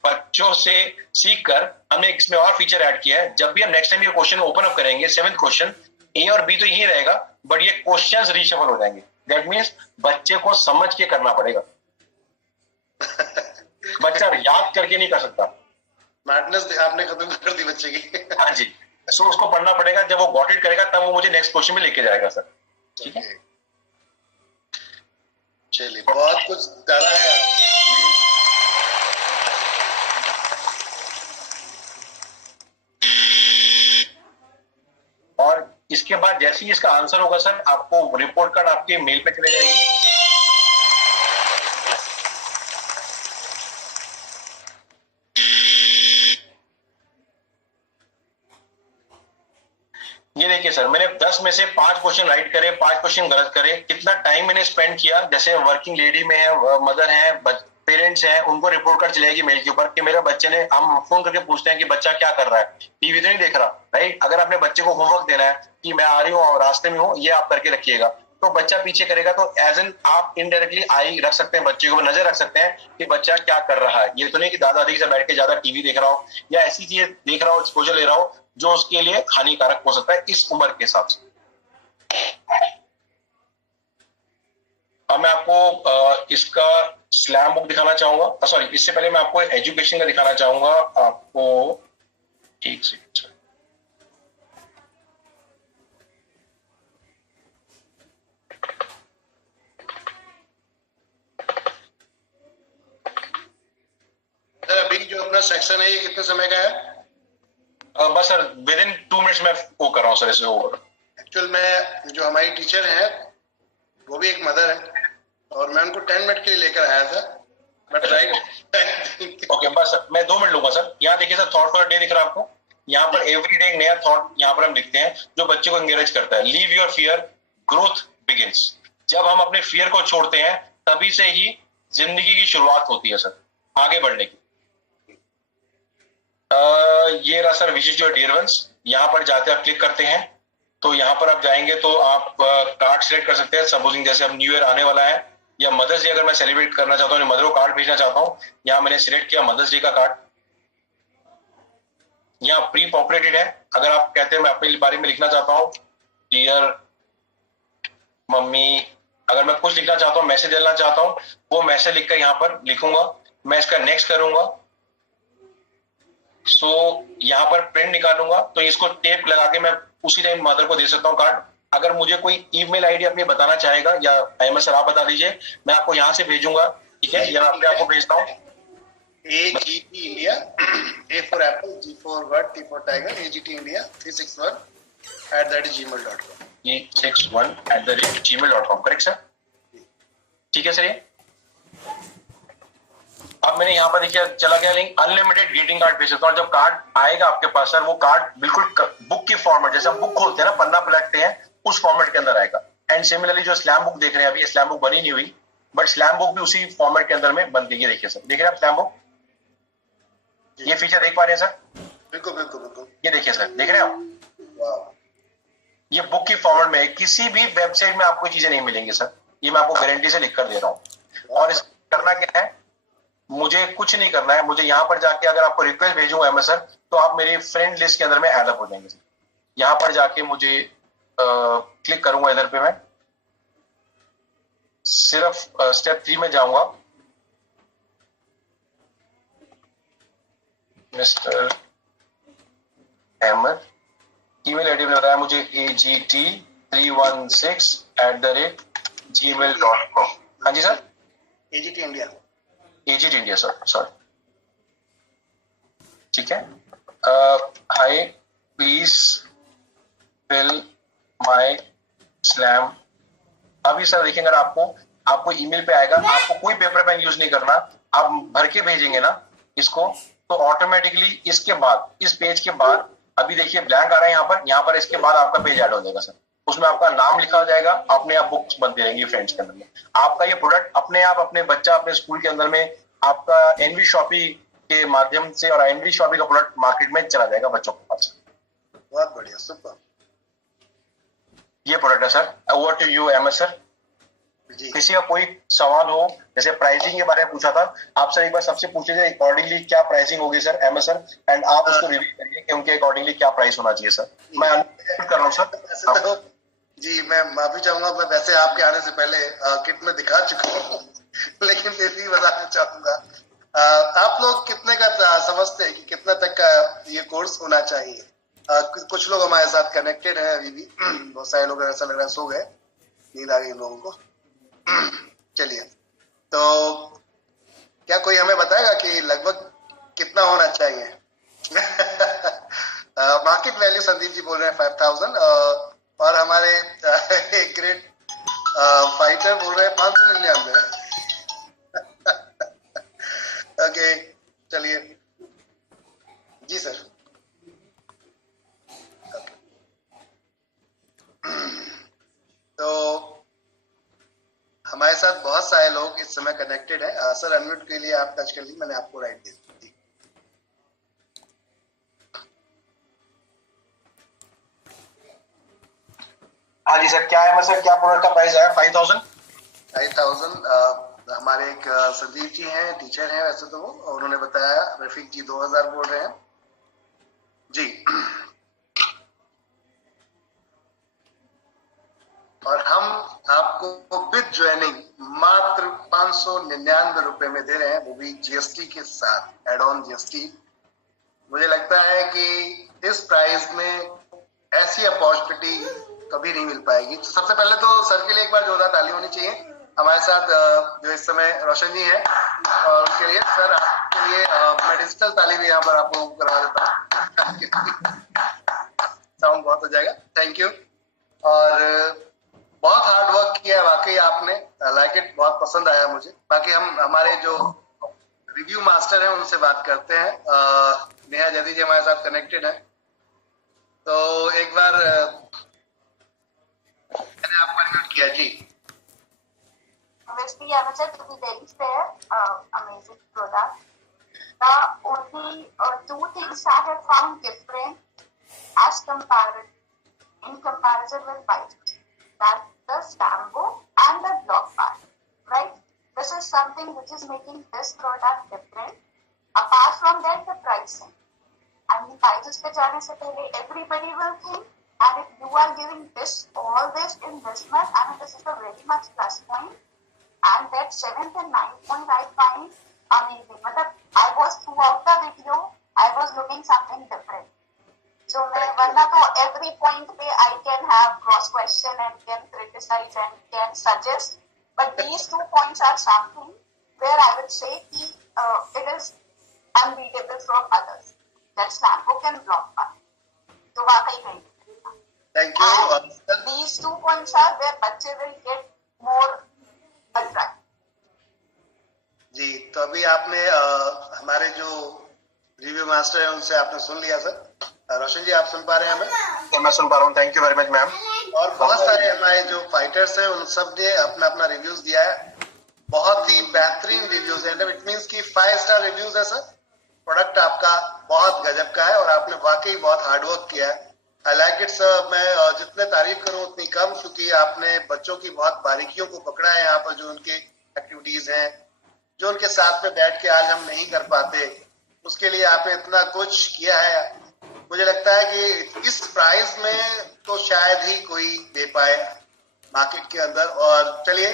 बच्चों से सीख कर हमने इसमें और फीचर ऐड किया है। जब भी हम नेक्स्ट टाइम ये क्वेश्चन ओपन अप करेंगे, 7th क्वेश्चन, ए और बी तो यही रहेगा, बट ये क्वेश्चंस रीशफल हो जाएंगे। दैट मीन्स बच्चे को समझ के करना पड़ेगा। बच्चा याद करके नहीं कर सकता। मैडनेस आपने खत्म कर दी बच्चे की। हाँ जी, सो उसको पढ़ना पड़ेगा। जब वो गॉट इट करेगा तब वो मुझे नेक्स्ट क्वेश्चन में लेके जाएगा सर। ठीक है, चलिए बहुत कुछ डाला है। और इसके बाद जैसे ही इसका आंसर होगा सर, आपको रिपोर्ट कार्ड आपके मेल पे चले जाएगी। ये देखिए सर, मैंने 10 में से 5 क्वेश्चन राइट करे, 5 क्वेश्चन गलत करे। कितना टाइम मैंने स्पेंड किया, जैसे वर्किंग लेडी में है, मदर है, पेरेंट्स हैं, उनको रिपोर्ट कार्ड चलेगी मेल के ऊपर कि मेरे बच्चे ने, हम फोन करके पूछते हैं कि बच्चा क्या कर रहा है, टीवी तो नहीं देख रहा, राइट। अगर अपने बच्चे को होमवर्क देना है कि मैं आ रही हूँ और रास्ते में हूँ, ये आप करके रखिएगा, तो बच्चा पीछे करेगा, तो एज एन आप इनडायरेक्टली आई रख सकते हैं, बच्चे को नजर रख सकते हैं कि बच्चा क्या कर रहा है। ये तो नहीं कि दादा दादी से बैठ के ज्यादा टीवी देख रहा हो या ऐसी चीजें देख रहा हो, एक्सपोजर ले रहा हो जो उसके लिए हानिकारक हो सकता है इस उम्र के हिसाब से। अब मैं आपको इसका स्लैम बुक दिखाना चाहूंगा, सॉरी इससे पहले मैं आपको एजुकेशन का दिखाना चाहूंगा। आपको एक सेकंड, अभी जो अपना सेक्शन है ये कितने समय का है? बस सर विद इन 2 मिनट्स में वो कर रहा हूँ सर इसे ओवर। एक्चुअल में जो हमारी टीचर है वो भी एक मदर है और मैं उनको 10 मिनट के लिए लेकर आया था, बट राइट। ओके बस सर मैं 2 मिनट लूंगा सर। यहाँ देखिए सर, थॉट फॉर डे दिख रहा है आपको। यहाँ पर एवरी डे एक नया थॉट यहाँ पर हम लिखते हैं जो बच्चे को एंकरेज करता है। Leave your fear, growth begins. जब हम अपने फियर को छोड़ते हैं तभी से ही जिंदगी की शुरुआत होती है सर, आगे बढ़ने की। ये रहा sir wish your dear ones. यहाँ पर जाते आप क्लिक करते हैं तो यहाँ पर आप जाएंगे तो आप कार्ड सिलेक्ट कर सकते हैं। सपोजिंग जैसे अब न्यू ईयर आने वाला है या मदर्स डे अगर मैं सेलिब्रेट करना चाहता हूँ, मदर को कार्ड भेजना चाहता हूँ, यहाँ मैंने सिलेक्ट किया मदर्स डे का कार्ड। यहाँ प्री पॉपुलेटेड है। अगर आप कहते हैं मैं अपने बारे में लिखना चाहता हूँ डियर मम्मी, अगर मैं कुछ लिखना चाहता हूँ, मैसेज देना चाहता हूँ, वो मैसेज लिखकर यहाँ पर लिखूंगा। मैं इसका नेक्स्ट करूंगा। सो यहाँ पर प्रिंट निकालूंगा तो इसको टेप लगा के मैं उसी टाइम मदर को दे सकता हूँ कार्ड। अगर मुझे कोई ईमेल आईडी अपनी बताना चाहेगा या अहमद सर आप बता दीजिए, मैं आपको यहाँ से भेजूंगा। ठीक है, यहाँ पे आपको भेजता हूँ। AGT India, A for Apple, G for Bird, T for Tiger, AGT India 361@gmail.com। 361@gmail.com, correct sir? ठीक है सर। ये अब मैंने यहाँ पर देखिए चला गया लिंक, अनलिमिटेड ग्रीटिंग कार्ड भेज सकता हूँ। जब कार्ड आएगा आपके पास सर, वो कार्ड बिल्कुल बुक की फॉर्मेट, जैसे हम बुक खोलते हैं ना, पन्ना पलटते हैं, उस फॉर्मेट के अंदर आएगा। एंड सिमिलरली जो स्लैम बुक देख रहे हैं अभी, स्लैम बुक बनी नहीं हुई, बट स्लैम बुक भी उसी फॉर्मेट के अंदर में बन गई है। देखिए सर, देख रहे हैं आप स्लैम बुक, ये फीचर देख पा रहे हैं सर? बिल्कुल बिल्कुल बिल्कुल। ये देखिए सर, देख रहे हैं आप? वाह, ये बुक की फॉर्मेट में है। किसी भी वेबसाइट में आपको चीजें नहीं मिलेंगी सर, ये मैं आपको गारंटी से लिख कर दे रहा हूँ। और इस करना क्या है, मुझे कुछ नहीं करना है। मुझे यहाँ पर जाके अगर आपको रिक्वेस्ट भेजूंगा एमएस सर, तो आप मेरी फ्रेंड लिस्ट के अंदर में ऐड अप हो जाएंगे। यहाँ पर जाके मुझे क्लिक करूंगा, इधर पे मैं सिर्फ स्टेप 3 में जाऊंगा। मिस्टर अहमद, ईमेल आईडी में बताया मुझे AGT316@gmail.com। हाँ जी sir, AGT India। AGT India sir, sorry. ठीक है, hi please fill my slam. अभी सर देखिए, अगर आपको ईमेल पे आएगा, आपको कोई पेपर पेन यूज नहीं करना, आप भर के भेजेंगे ना इसको, तो ऑटोमेटिकली इसके बाद, इस पेज के बाद, अभी देखिए ब्लैंक आ रहा है यहाँ पर इसके बाद आपका पेज ऐड हो जाएगा सर। उसमें आपका नाम लिखा जाएगा, अपने आप बुक्स बनती रहेंगी फ्रेंड्स के अंदर में। आपका ये प्रोडक्ट अपने आप अपने बच्चा अपने स्कूल के अंदर में आपका एनवी शॉपी के माध्यम से, और एनवी शॉपी का प्रोडक्ट मार्केट में चला जाएगा बच्चों के पास। बहुत बढ़िया, सुपर। ये प्रोडक्ट है sir. Over to you MS sir. किसी का कोई सवाल हो, जैसे प्राइसिंग के बारे में पूछा था, आप सर एक बार सबसे पूछ लीजिए अकॉर्डिंगली क्या प्राइसिंग होगी सर एमएस सर, एंड आप उसको रिव्यू करिए कि उनके अकॉर्डिंगली क्या प्राइस होना चाहिए सर। मैं अनुरोध कर रहा हूँ सर। जी मैं माफी चाहूंगा, मैं वैसे आपके आने से पहले किट में दिखा चुका हूँ लेकिन फिर भी बताना चाहूंगा, आप लोग कितने का समझते हैं कि कितना तक का ये कोर्स होना चाहिए? कुछ लोग हमारे साथ कनेक्टेड हैं अभी भी, बहुत सारे लोग ऐसा लग रहा है सो गए, नींद आ गई इन लोगों को। चलिए, तो क्या कोई हमें बताएगा कि लगभग कितना होना चाहिए? मार्केट वैल्यू संदीप जी बोल रहे हैं 5000, और हमारे एक ग्रेट फाइटर बोल रहे हैं 599। ओके, चलिए जी सर। तो हमारे साथ बहुत सारे लोग इस समय कनेक्टेड है। सर अनम्यूट के लिए आप टच कर ली, मैंने आपको राइट दे दी। हाँ जी सर, क्या है सर, क्या प्रोडक्ट का प्राइस है? 5000। 5000 हमारे एक संदीप जी हैं, टीचर हैं वैसे तो वो, और उन्होंने बताया रफीक जी 2000 बोल रहे हैं जी। और हम आपको विद ज्वाइनिंग मात्र 599 रुपए में दे रहे हैं, वो भी जीएसटी के साथ, एड ऑन जीएसटी। मुझे लगता है कि इस प्राइस में ऐसी अपॉर्चुनिटी कभी नहीं मिल पाएगी। तो सबसे पहले तो सर के लिए एक बार जोरदार ताली होनी चाहिए। हमारे साथ जो इस समय रोशन जी हैं, और उनके लिए सर आपके लिए मैं डिजिटल ताली भी यहाँ पर आप लोगों को करवा देता हूँ। साउंड बहुत हो जाएगा, थैंक यू। और बहुत हार्ड वर्क किया है वाकई आपने, लाइक इट, बहुत पसंद आया मुझे। बाकी हम हमारे जो रिव्यू मास्टर हैं उनसे बात करते हैं। नेहा जैदी जी हमारे साथ कनेक्टेड है, तो एक बार मैंने आपको अनम्यूट किया जी। Obviously, I would say to be very fair, amazing product. The only two things I have found different in comparison with White, that's the stamp book and the block part, right? This is something which is making this product different. Apart from that, the pricing. I mean, prices pe jaane se pehle everybody will think, and if you are giving all this in this much, I mean, this is a very much plus point. And that 7th and 9th point I find amazing. But I was throughout the video, I was looking something different. So वरना तो every point पे I can have cross question and can criticize and can suggest. But these 2 points are something where I would say it is unbeatable from others. That's Stambook and block part. तो वाकई नहीं. Thank you. And these 2 points are where बच्चे will get more attract. जी, तो अभी आपने हमारे जो review master हैं उनसे आपने सुन लिया सर। रोशन जी आप सुन पा रहे हैं हमें? तो मैं सुन पा रहा हूँ, thank you very much ma'am. और बहुत सारे हमारे जो फाइटर्स हैं उन सब ने अपना अपना रिव्यूज दिया है, बहुत ही बेहतरीन रिव्यूज है। इट मींस कि 5 स्टार रिव्यूज है सर। प्रोडक्ट आपका बहुत गजब का है और आपने वाकई बहुत हार्डवर्क किया है। I like it sir. मैं जितने तारीफ करूं उतनी कम, क्योंकि आपने बच्चों की बहुत बारीकियों को पकड़ा है यहाँ पर, जो उनके एक्टिविटीज हैं, जो उनके साथ में बैठ के आज हम नहीं कर पाते, उसके लिए आपने इतना कुछ किया है। मुझे लगता है कि इस प्राइस में तो शायद ही कोई दे पाए मार्केट के अंदर। और चलिए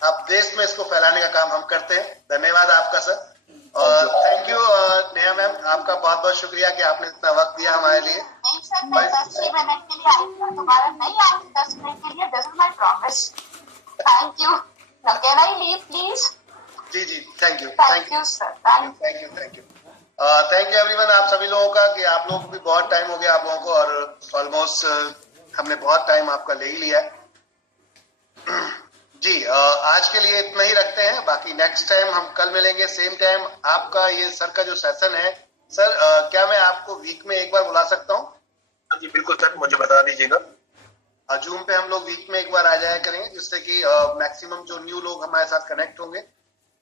अब देश में इसको फैलाने का काम हम करते हैं। धन्यवाद आपका सर, और थैंक यू नेहा मैम, आपका बहुत बहुत शुक्रिया कि आपने इतना वक्त दिया हमारे लिए। नहीं सर, मैं 10 मिनट के लिए आई हूँ, दोबारा नहीं आऊंगी 10 मिनट के लिए, this is my promise. Thank you. Now can I leave please? जी जी, thank you thank you sir, thank you everyone. आप सभी लोगों का, कि आप लोगों को भी बहुत टाइम हो गया आप लोगों को, और ऑलमोस्ट हमने बहुत टाइम आपका ले ही लिया है जी। आज के लिए इतना ही रखते हैं, बाकी नेक्स्ट टाइम हम कल मिलेंगे सेम टाइम। आपका ये सर का जो सेशन है सर, क्या मैं आपको वीक में एक बार बुला सकता हूँ? हाँ जी बिल्कुल सर, मुझे बता दीजिएगा। जूम पे हम लोग वीक में एक बार आ जाया करेंगे, जिससे कि मैक्सिमम जो न्यू लोग हमारे साथ कनेक्ट होंगे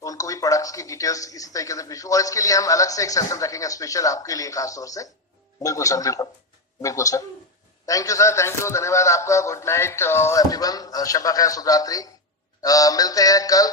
तो उनको भी प्रोडक्ट्स की डिटेल्स इसी तरीके से पूछूं, और इसके लिए हम अलग से एक सेशन रखेंगे स्पेशल आपके लिए खास तौर से। बिल्कुल सर, बिल्कुल sir. Thank you sir, thank you, धन्यवाद आपका। गुड नाइट एवरीवन, शब खैर, शुभ रात्रि। मिलते हैं कल।